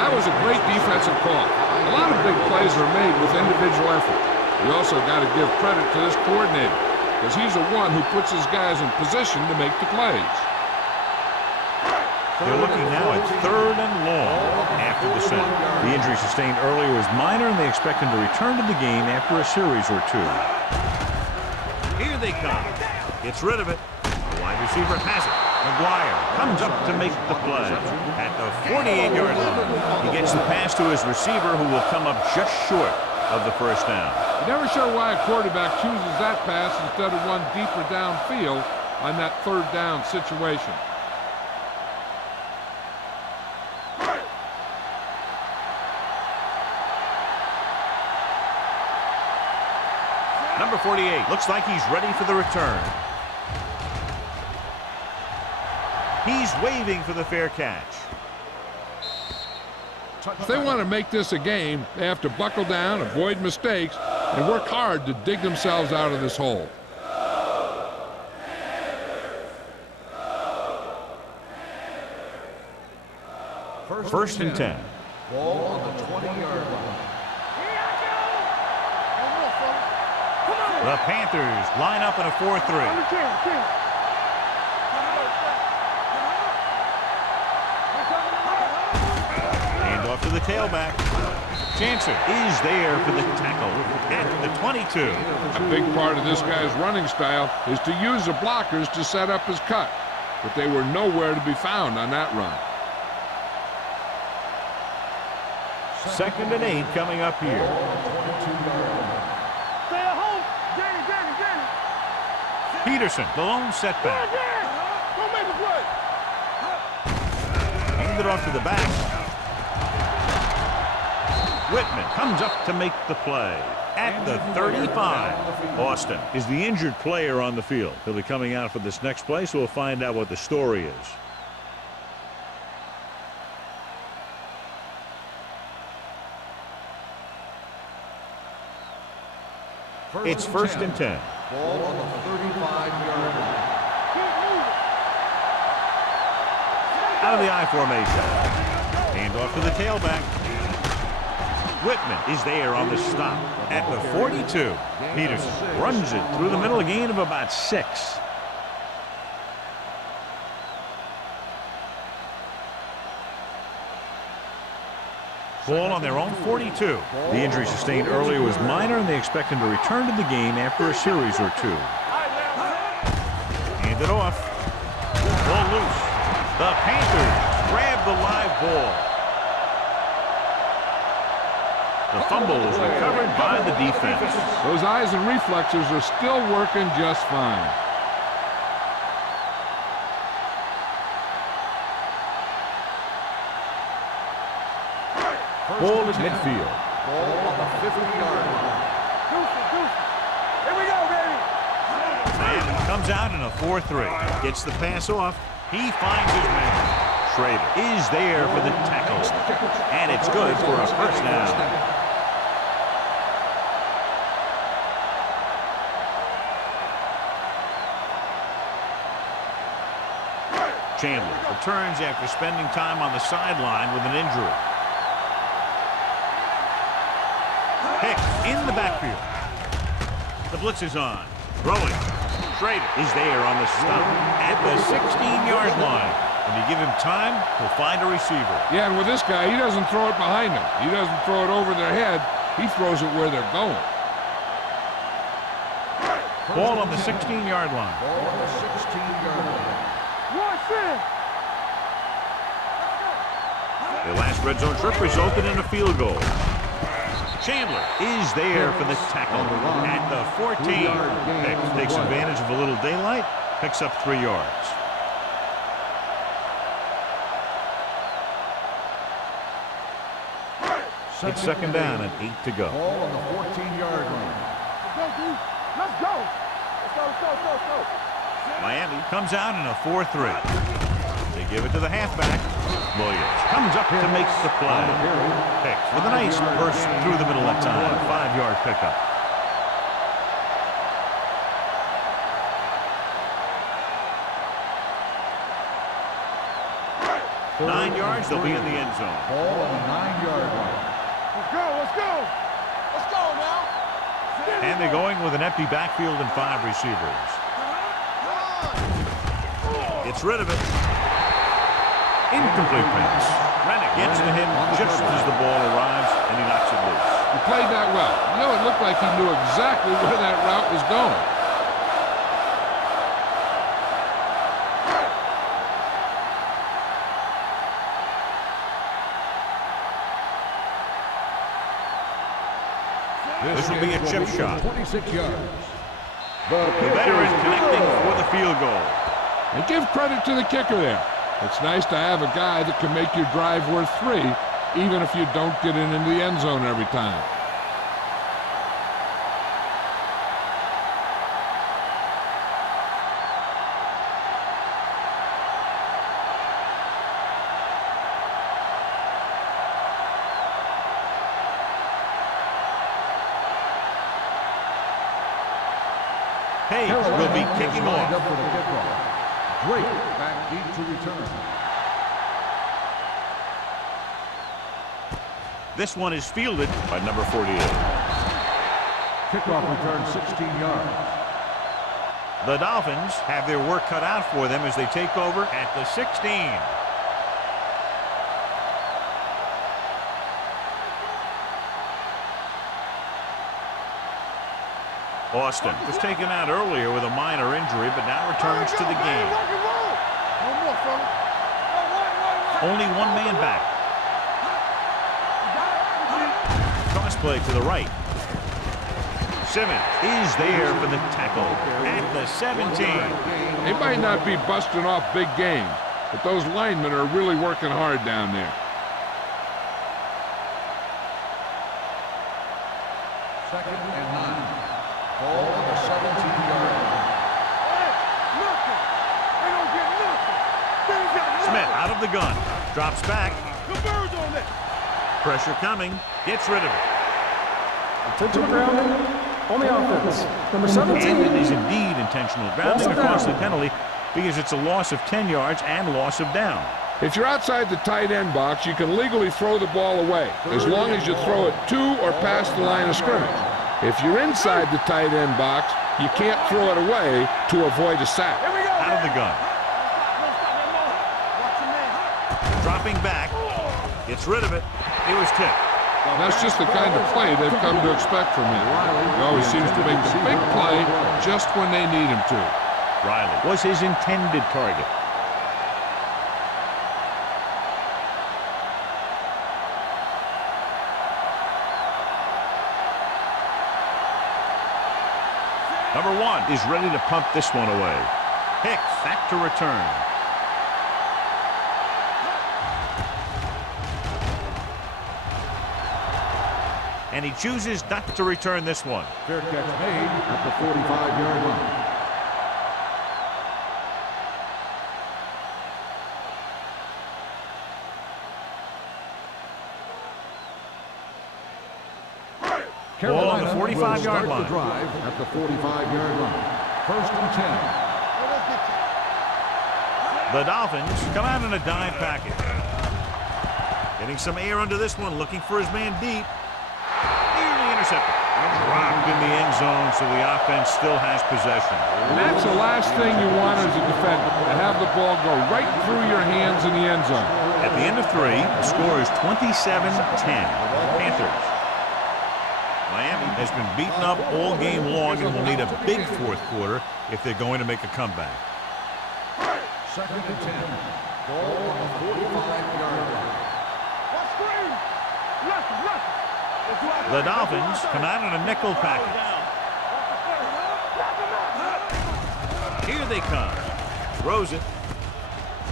That was a great defensive call. A lot of big plays are made with individual effort. You also got to give credit to this coordinator, because he's the one who puts his guys in position to make the plays. They're looking now at 3rd and long after the center. The injury sustained earlier was minor, and they expect him to return to the game after a series or two. Here they come. Gets rid of it. The wide receiver has it. McGuire comes up to make the play at the 48-yard line. He gets the pass to his receiver, who will come up just short of the first down. You're never sure why a quarterback chooses that pass instead of one deeper downfield on that third down situation. Number 48 looks like he's ready for the return. He's waving for the fair catch. If they want to make this a game, they have to buckle down, avoid mistakes, and work hard to dig themselves out of this hole. First and 10. Ball on the 20-yard line. The Panthers line up in a 4-3. Hand off to the tailback. Jansen is there for the tackle at the 22. A big part of this guy's running style is to use the blockers to set up his cut, but they were nowhere to be found on that run. 2nd and 8 coming up here. Stay at home. Danny. Peterson, the lone setback. Don't make a play. Handed off to the back. Whitman comes up to make the play at the 35. Austin is the injured player on the field. He'll be coming out for this next play, so we'll find out what the story is. It's 1st and 10. Ball on the 35-yard line. Out of the I formation. Hand off to the tailback. Whitman is there on the stop at the 42. Peterson runs it through the middle, a gain of about 6. Ball on their own 42. The injury sustained earlier was minor, and they expect him to return to the game after a series or two. Hand it off. Ball loose. The Panthers grab the live ball. The fumble is recovered by the defense. Those eyes and reflexes are still working just fine. Ball at midfield. Ball on the 50-yard line. Here we go, baby. And he comes out in a 4-3. Gets the pass off. He finds his man. Schrader is there for the tackle. And it's good for a first down. Chandler returns after spending time on the sideline with an injury. Hicks in the backfield. The blitz is on. Throwing. Schrader is there on the stop at the 16-yard line. When you give him time, he'll find a receiver. Yeah, and with this guy, he doesn't throw it behind them. He doesn't throw it over their head. He throws it where they're going. Ball on the 16-yard line. Ball on the 16-yard line. The last red zone trip resulted in a field goal. Chandler is there for the tackle at the 14. Hicks takes advantage of a little daylight, picks up 3 yards. It's second down and 8 to go. Ball on the 14-yard line. Let's go. Let's go. Miami comes out in a 4-3. They give it to the halfback. Williams comes up to make the play. Hicks with a nice burst through the middle that time. 5-yard pickup. Nine yards, they'll be in the end zone. Ball on the 9-yard line. Let's go. Let's go now. And they're going with an empty backfield and 5 receivers. Gets rid of it. Incomplete pass. Rennick gets to him just as the ball arrives, and he knocks it loose. He played that well. You know, it looked like he knew exactly where that route was going. This will be a chip shot. 26 yards. The veteran connecting for the field goal. And give credit to the kicker there. It's nice to have a guy that can make your drive worth 3, even if you don't get it into the end zone every time. Hayes will be kicking Lined off. up for the kickoff. Drake back deep to return. This one is fielded by number 48. Kickoff return 16 yards. The Dolphins have their work cut out for them as they take over at the 16. Austin was taken out earlier with a minor injury, but now returns to the game. Only one man back. Cross play to the right. Simmons is there for the tackle at the 17. They might not be busting off big games, but those linemen are really working hard down there. Second and 9. Ball on the 17-yard line. Smith out of the gun. Drops back. Pressure coming. Gets rid of it. Intentional grounding on the offense. Number 17. And it is indeed intentional grounding, a costly penalty because it's a loss of 10 yards and loss of down. If you're outside the tight end box, you can legally throw the ball away as long as you throw it to or past the line of scrimmage. If you're inside the tight end box, you can't throw it away to avoid a sack. Out of the gun. Dropping back. Gets rid of it. It was tipped. That's just the kind of play they've come to expect from him. He always seems to make the big play just when they need him to. Riley was his intended target. Number 1 is ready to punt this one away. Hicks back to return. And he chooses not to return this one. Fair catch made at the 45-yard line. Ball on the 45-yard line. The drive at the 45-yard line. 1st and 10. The Dolphins come out in a dime package. Getting some air under this one, looking for his man deep. Nearly intercepted. Dropped in the end zone, so the offense still has possession. And that's the last thing you want as a defender, to have the ball go right through your hands in the end zone. At the end of 3, the score is 27-10. Panthers. Miami has been beaten up all game long and will need a big 4th quarter if they're going to make a comeback. 2nd and 10. Ball on the 45-yard line. The Dolphins come out in a nickel package. Here they come. Throws it.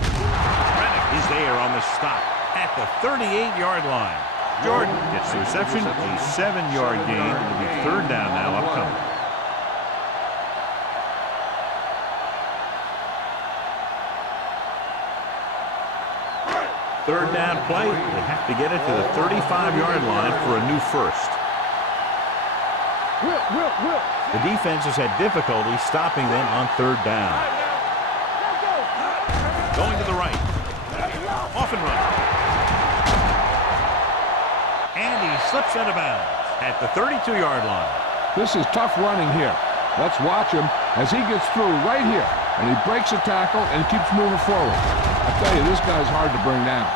Rennick is there on the stop at the 38-yard line. Jordan gets the reception, a 7-yard gain. It'll be 3rd down now upcoming. Third down play. They have to get it to the 35-yard line for a new 1st. The defense has had difficulty stopping them on 3rd down. Going to the right. Off and running. And he slips out of bounds at the 32-yard line. This is tough running here. Let's watch him as he gets through right here. And he breaks a tackle and keeps moving forward. I tell you, this guy's hard to bring down.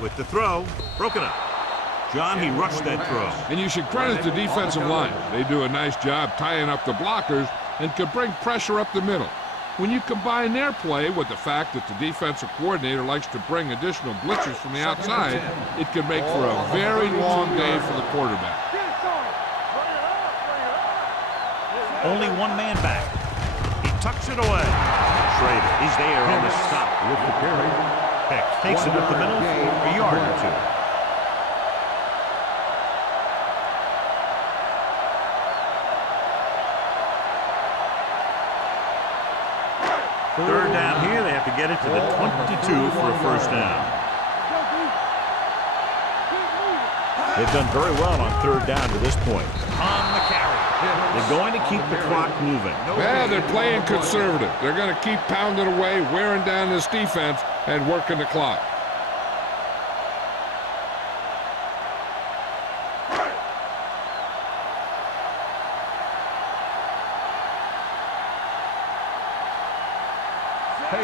With the throw, broken up. John, he rushed that throw. And you should credit the defensive line. They do a nice job tying up the blockers and can bring pressure up the middle. When you combine their play with the fact that the defensive coordinator likes to bring additional blitzers from the outside, it can make for a very long day for the quarterback. Only one man back. He tucks it away. Schrader, he's there on the stop. With the carry. Hicks takes it up the middle, a yard or 2. Third down here, they have to get it to the 22 for a 1st down. They've done very well on 3rd down to this point. On the carry. They're going to keep the clock moving. Yeah, they're playing conservative. They're going to keep pounding away, wearing down this defense, and working the clock.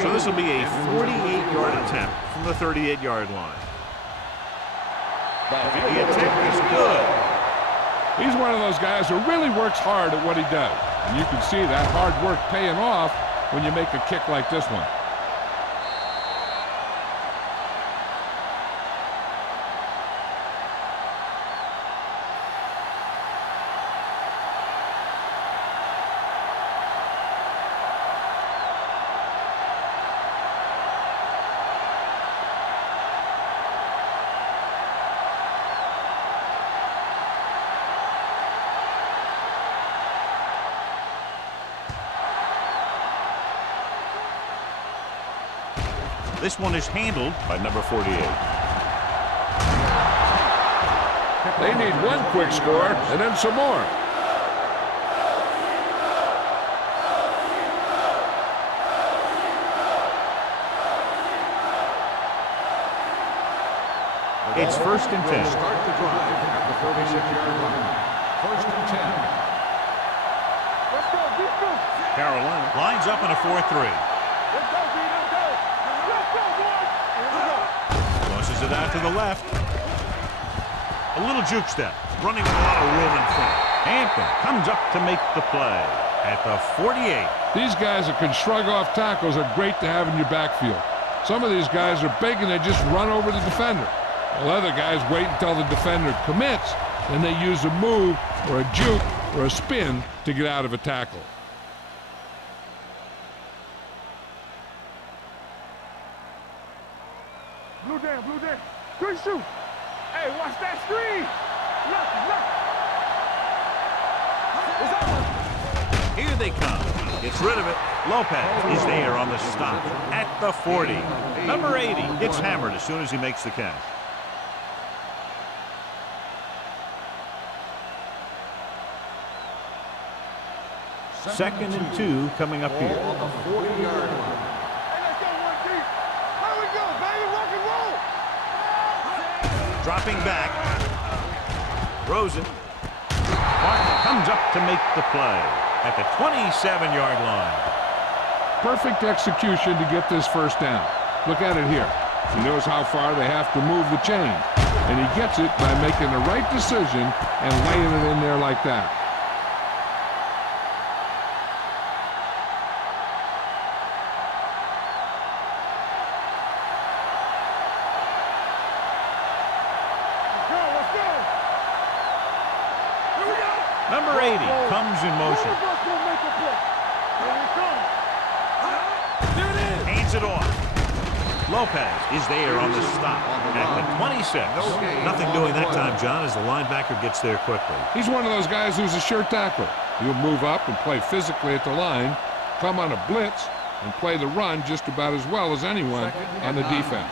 So this will be a 48-yard attempt from the 38-yard line. The attempt is good. He's one of those guys who really works hard at what he does. And you can see that hard work paying off when you make a kick like this one. This one is handled by number 48. They need one quick score and then some more. It's 1st and 10. Start the drive at the 46-yard line. 1st and 10. Let's go, defense. Carolina lines up in a 4-3. Let's go, B, let's go. it out to the left. A little juke step, running with a lot of room in front. Hampton comes up to make the play at the 48. These guys that can shrug off tackles are great to have in your backfield. Some of these guys are big and they just run over the defender. While other guys wait until the defender commits, and they use a move or a juke or a spin to get out of a tackle. Blue down, blue down. Good shoot. Hey, watch that screen. Look. Here they come. Gets rid of it. Lopez is there on the stop at the 40. Number 80 gets hammered as soon as he makes the catch. Second and 2 coming up here. On the 40-yard line. Hey, let's go, one deep. Here we go, baby. Rock and roll. Dropping back. Rosen. Martin comes up to make the play at the 27-yard line. Perfect execution to get this first down. Look at it here. He knows how far they have to move the chain, and he gets it by making the right decision and laying it in there like that. Let's go. Here we go. Number 80 comes in motion. Who's gonna make a play? Here we come. There it is. Hands it off. Lopez is there on the stop at the 26. Nothing doing that time, John, as the linebacker gets there quickly. He's one of those guys who's a sure tackler. He'll move up and play physically at the line, come on a blitz, and play the run just about as well as anyone on the defense.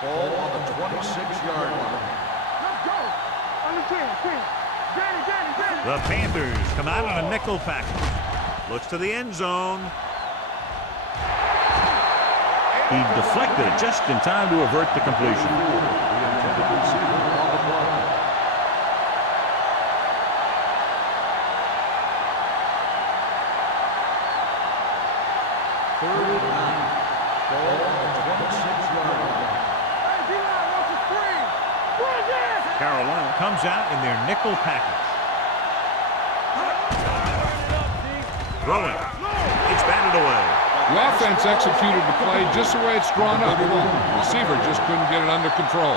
Ball on the 26-yard line. Let's go. On the 10. Danny. The Panthers come out on a nickel package. Looks to the end zone. He deflected it just in time to avert the completion. The intended receiver on the play. Third and 9. Ball on the 26-yard line. Hey, D-line, what's the screen? Where's this? Carolina comes out in their nickel package. Throwing. It's batted away. The offense executed the play just the way it's drawn up. The receiver just couldn't get it under control.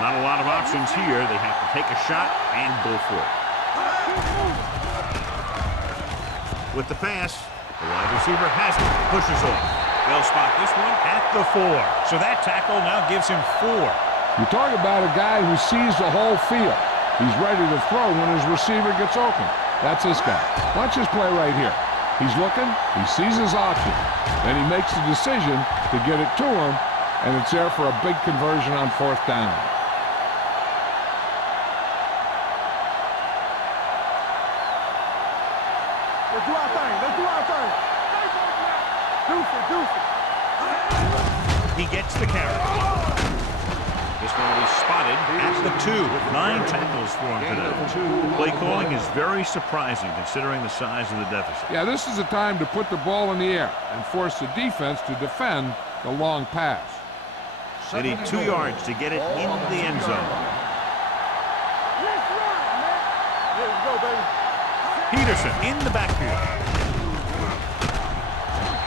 Not a lot of options here. They have to take a shot and go for it. With the pass, the wide receiver has it. Pushes off. They'll spot this one at the 4. So that tackle now gives him 4. You talk about a guy who sees the whole field. He's ready to throw when his receiver gets open. That's this guy. Watch this play right here. He's looking, he sees his option, then he makes the decision to get it to him, and it's there for a big conversion on 4th down. Let's do our thing. Deuce it. He gets the carry. This one will be spotted at the 2. 9 tackles for him today. Play calling is very surprising considering the size of the deficit. Yeah, this is the time to put the ball in the air and force the defense to defend the long pass. They need 2 yards to get it into the end zone. Let's run, man. There we go, baby. Peterson in the backfield.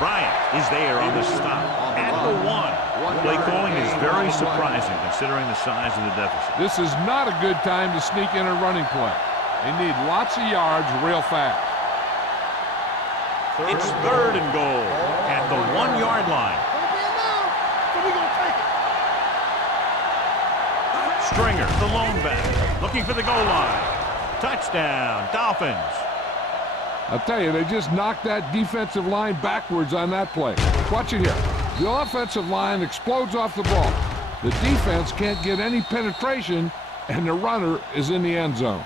Bryant is there on the stop at the 1. Play calling is very surprising considering the size of the deficit. This is not a good time to sneak in a running play. They need lots of yards real fast. It's 3rd and goal at the 1-yard line. So we gonna take it. Stringer, the lone back, looking for the goal line. Touchdown, Dolphins. I'll tell you, they just knocked that defensive line backwards on that play. Watch it here. The offensive line explodes off the ball. The defense can't get any penetration, and the runner is in the end zone.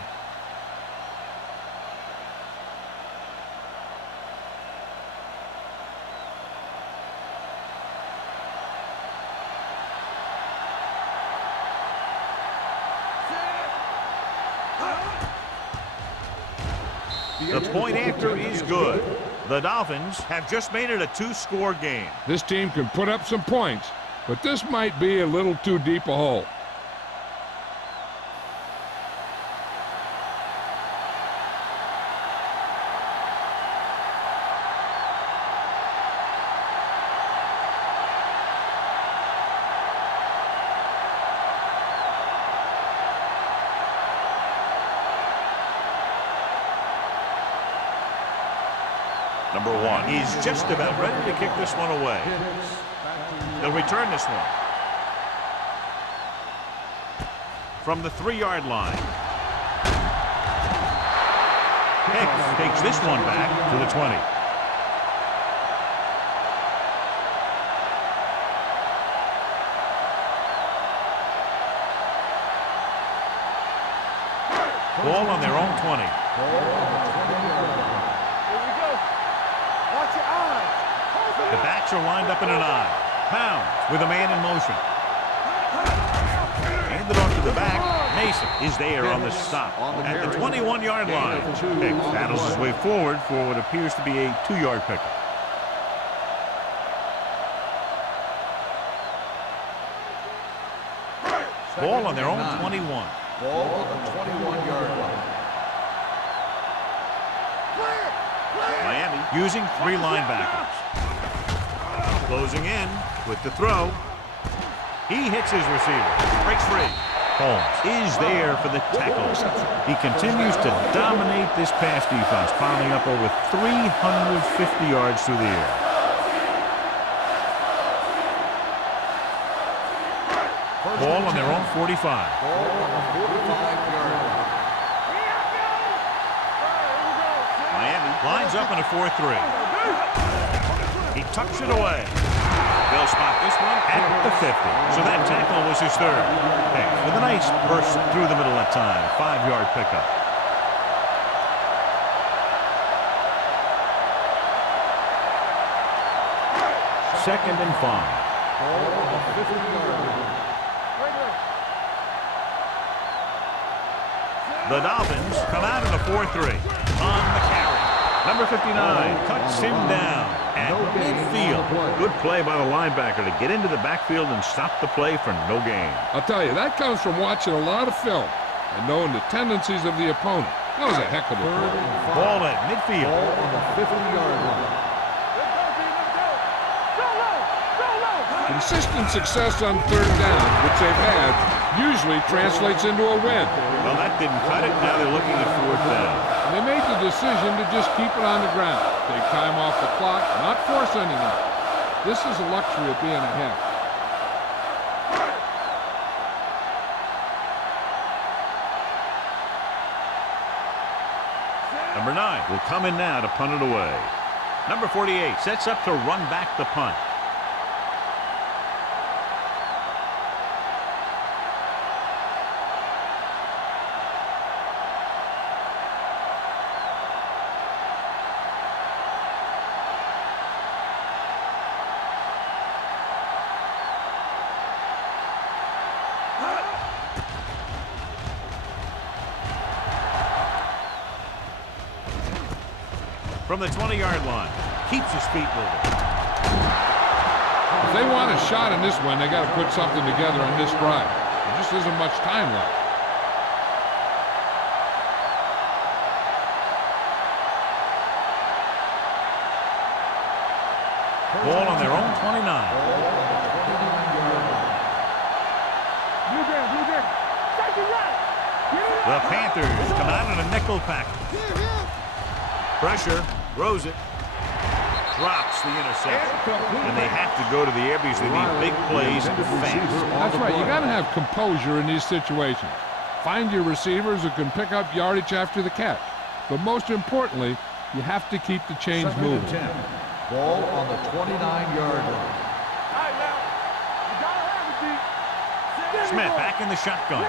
The point after is good. The Dolphins have just made it a two-score game. This team can put up some points, but this might be a little too deep a hole. Number 1. He's just about ready to kick this one away. They'll return this one. From the 3-yard line. Hicks takes this one back to the 20. Ball on their own 20. The backs are lined up in an I. Pounds with a man in motion. Handed off to the back. Mason is there on the stop at the 21-yard line. Hicks battles his way forward for what appears to be a 2-yard pickup. Ball on their own 21. Ball on the 21-yard line. Miami using 3 linebackers. Closing in with the throw. He hits his receiver. Breaks free. Holmes is there for the tackle. He continues to dominate this pass defense, piling up over 350 yards through the air. Ball on their own 45. Ball on the 45-yard line. Miami lines up in a 4-3. He tucks it away. They'll spot this one at the 50. So that tackle was his third. Hicks with a nice burst through the middle that time. 5-yard pickup. Second and 5. Ball on the 50-yard line. The Dolphins come out in a 4-3 on the carry. Number 59 cuts him down at midfield. Good play by the linebacker to get into the backfield and stop the play for no gain. I'll tell you, that comes from watching a lot of film and knowing the tendencies of the opponent. That was a heck of a play. Ball at midfield. Ball on the 50-yard line. Consistent success on third down, which they've had, usually translates into a win. Well, that didn't cut it. Now they're looking at 4th down. And they made the decision to just keep it on the ground. Take time off the clock, not force anything. This is a luxury of being ahead. Number 9 will come in now to punt it away. Number 48 sets up to run back the punt. From the 20-yard line, keeps his feet moving. If they want a shot in this one, they got to put something together on this drive. There just isn't much time left. Ball on their own 29. The Panthers come out in a nickel package. Pressure, throws it, drops the interception. And they have to go to the air because they need big plays and fast. That's right. You got to have composure in these situations. Find your receivers who can pick up yardage after the catch. But most importantly, you have to keep the chains moving. Ball on the 29-yard line. Smith back in the shotgun.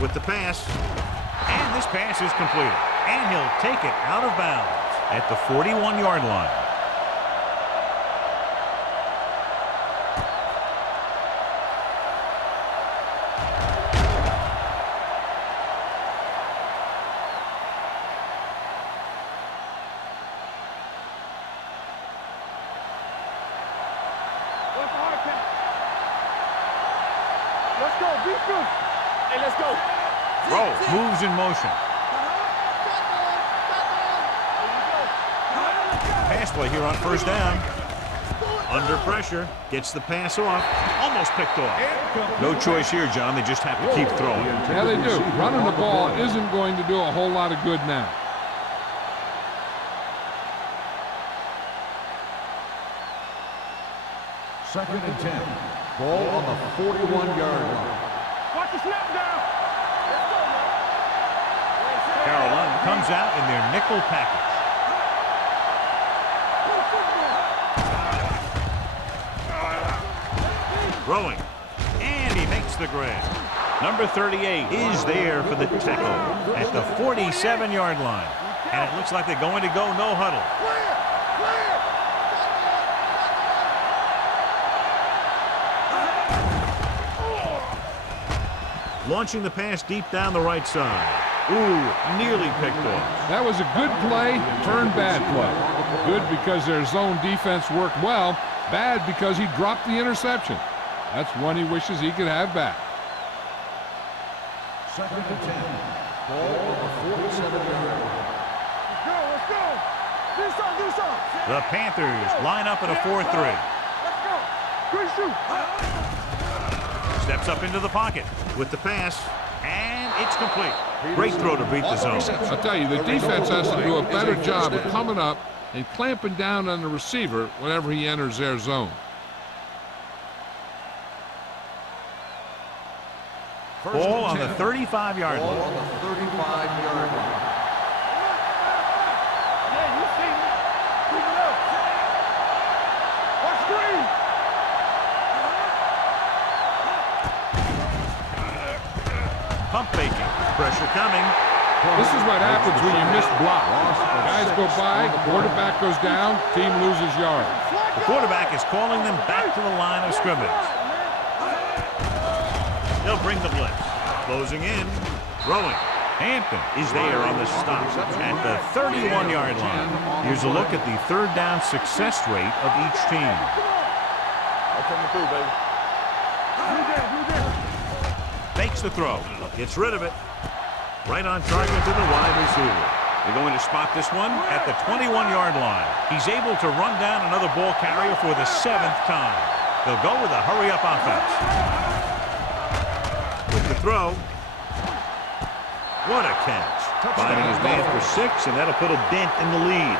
With the pass, and this pass is completed. And he'll take it out of bounds at the 41-yard line. go. Be good. Hey, let's go. Throw. Moves in motion. Pass play here on first down. Under pressure. Gets the pass off. Almost picked off. No choice here, John. They just have to keep throwing. Yeah, they do. Running the ball isn't going to do a whole lot of good now. Second and 10. Ball on the 41-yard line. Watch the snap down. Carolina comes out in their nickel package. Throwing. And he makes the grab. Number 38 is there for the tackle at the 47-yard line. And it looks like they're going to go no huddle. Launching the pass deep down the right side. Ooh, nearly picked off. That was a good play, turned bad play. Good because their zone defense worked well. Bad because he dropped the interception. That's one he wishes he could have back. Second and 10. Ball on the 47-yard line. Let's go. Do something. The Panthers line up at a 4-3. Let's go. Good shoot. Steps up into the pocket with the pass, and it's complete. Great throw to beat the zone. I'll tell you, the defense has to do a better job of coming up and clamping down on the receiver whenever he enters their zone. Ball on the 35-yard Ball line. on the 35-yard line. Yeah, you see me. Keep it up. Watch screen. Pump faking. Pressure coming. This is what happens when you miss block. Guys go by, quarterback goes down, team loses yards. The quarterback is calling them back to the line of scrimmage. They'll bring the blitz. Closing in. Throwing. Hampton is there on the stop at the 31-yard line. Here's a look at the third down success rate of each team. I'm coming through, baby. You there. Fakes the throw. Gets rid of it. Right on target to the wide receiver. They're going to spot this one at the 21-yard line. He's able to run down another ball carrier for the 7th time. They'll go with a hurry-up offense. With the throw. What a catch. Finding his man for 6, and that'll put a dent in the lead.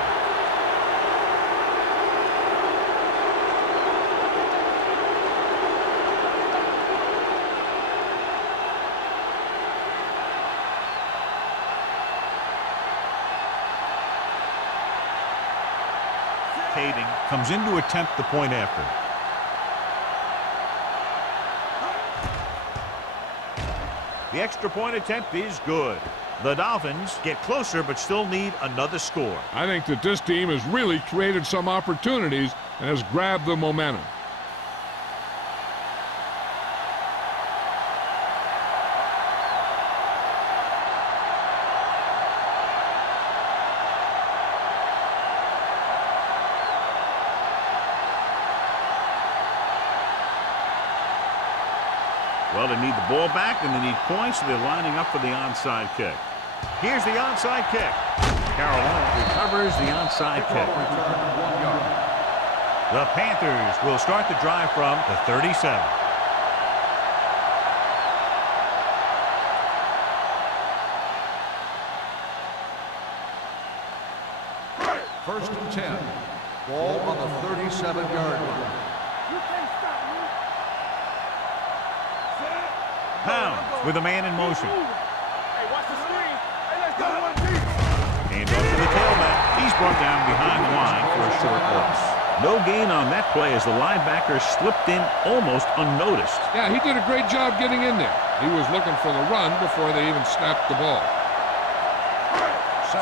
Comes in to attempt the point after. The extra point attempt is good. The Dolphins get closer but still need another score. I think that this team has really created some opportunities and has grabbed the momentum. Well, they need the ball back, and they need points, so they're lining up for the onside kick. Here's the onside kick. Carolina recovers the onside kick. The Panthers will start the drive from the 37. First and 10. Ball on the 37-yard line. You can't stop me. Pounds with a man in motion. Hey, watch the screen. Hey, let's go one deep. Hand off to the tailback. He's brought down behind the line for a short loss. No gain on that play as the linebacker slipped in almost unnoticed. Yeah, he did a great job getting in there. He was looking for the run before they even snapped the ball.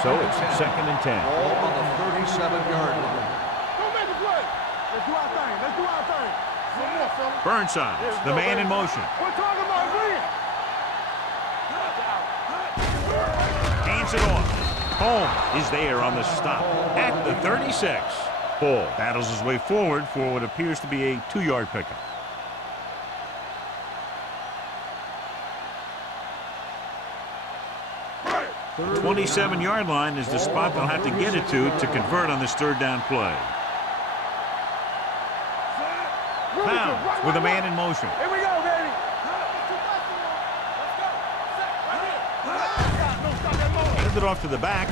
So it's second and 10. Ball on the 37-yard line. Don't make a play. Let's do our thing. Let's do our thing. One more, fella. Burnside, the man in motion. We're talking about win. Hands it off. Holmes is there on the stop at the 36. Ball battles his way forward for what appears to be a 2-yard pickup. 27-yard line is the spot they'll have to get it to convert on this third down play. Now, with a man in motion. Here we go, baby. Sends it off to the back.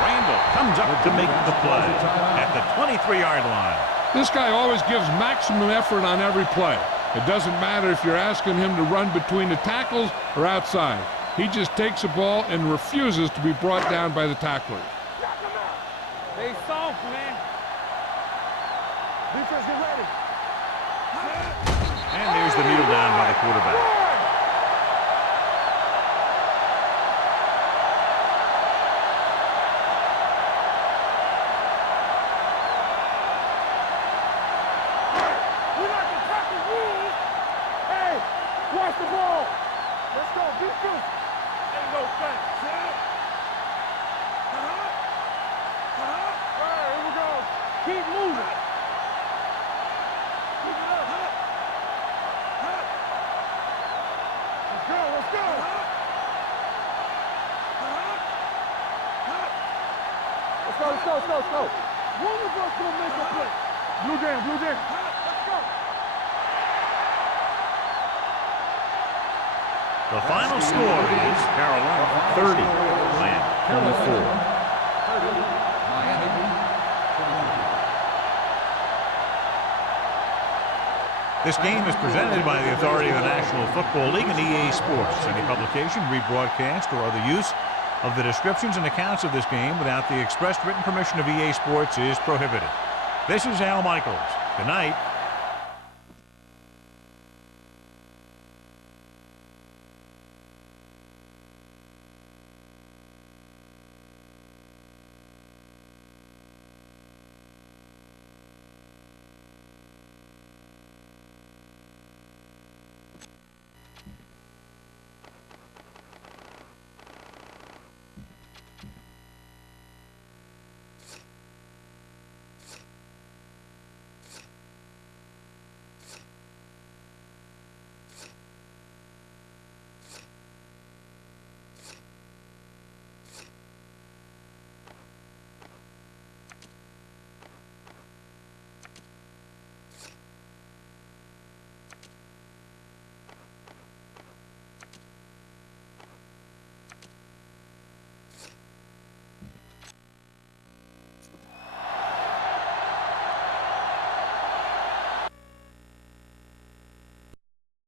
Randall comes up to make the play at the 23-yard line. This guy always gives maximum effort on every play. It doesn't matter if you're asking him to run between the tackles or outside. He just takes the ball and refuses to be brought down by the tackler. Stay soft, man. Defense, get ready. And there's the kneel down by the quarterback. We're not the tackle rules. Hey, watch the ball. Let's go, defense. There you go, thanks. All right, here we go. Keep moving. Keep it up. Let's go, let's go. Let's go. One of us gonna make a play. Blue jam. Let's go. The final score is Carolina 30, Atlanta 24. This game is presented by the authority of the National Football League and EA Sports. Any publication, rebroadcast, or other use of the descriptions and accounts of this game without the express written permission of EA Sports is prohibited. This is Al Michaels. Good night.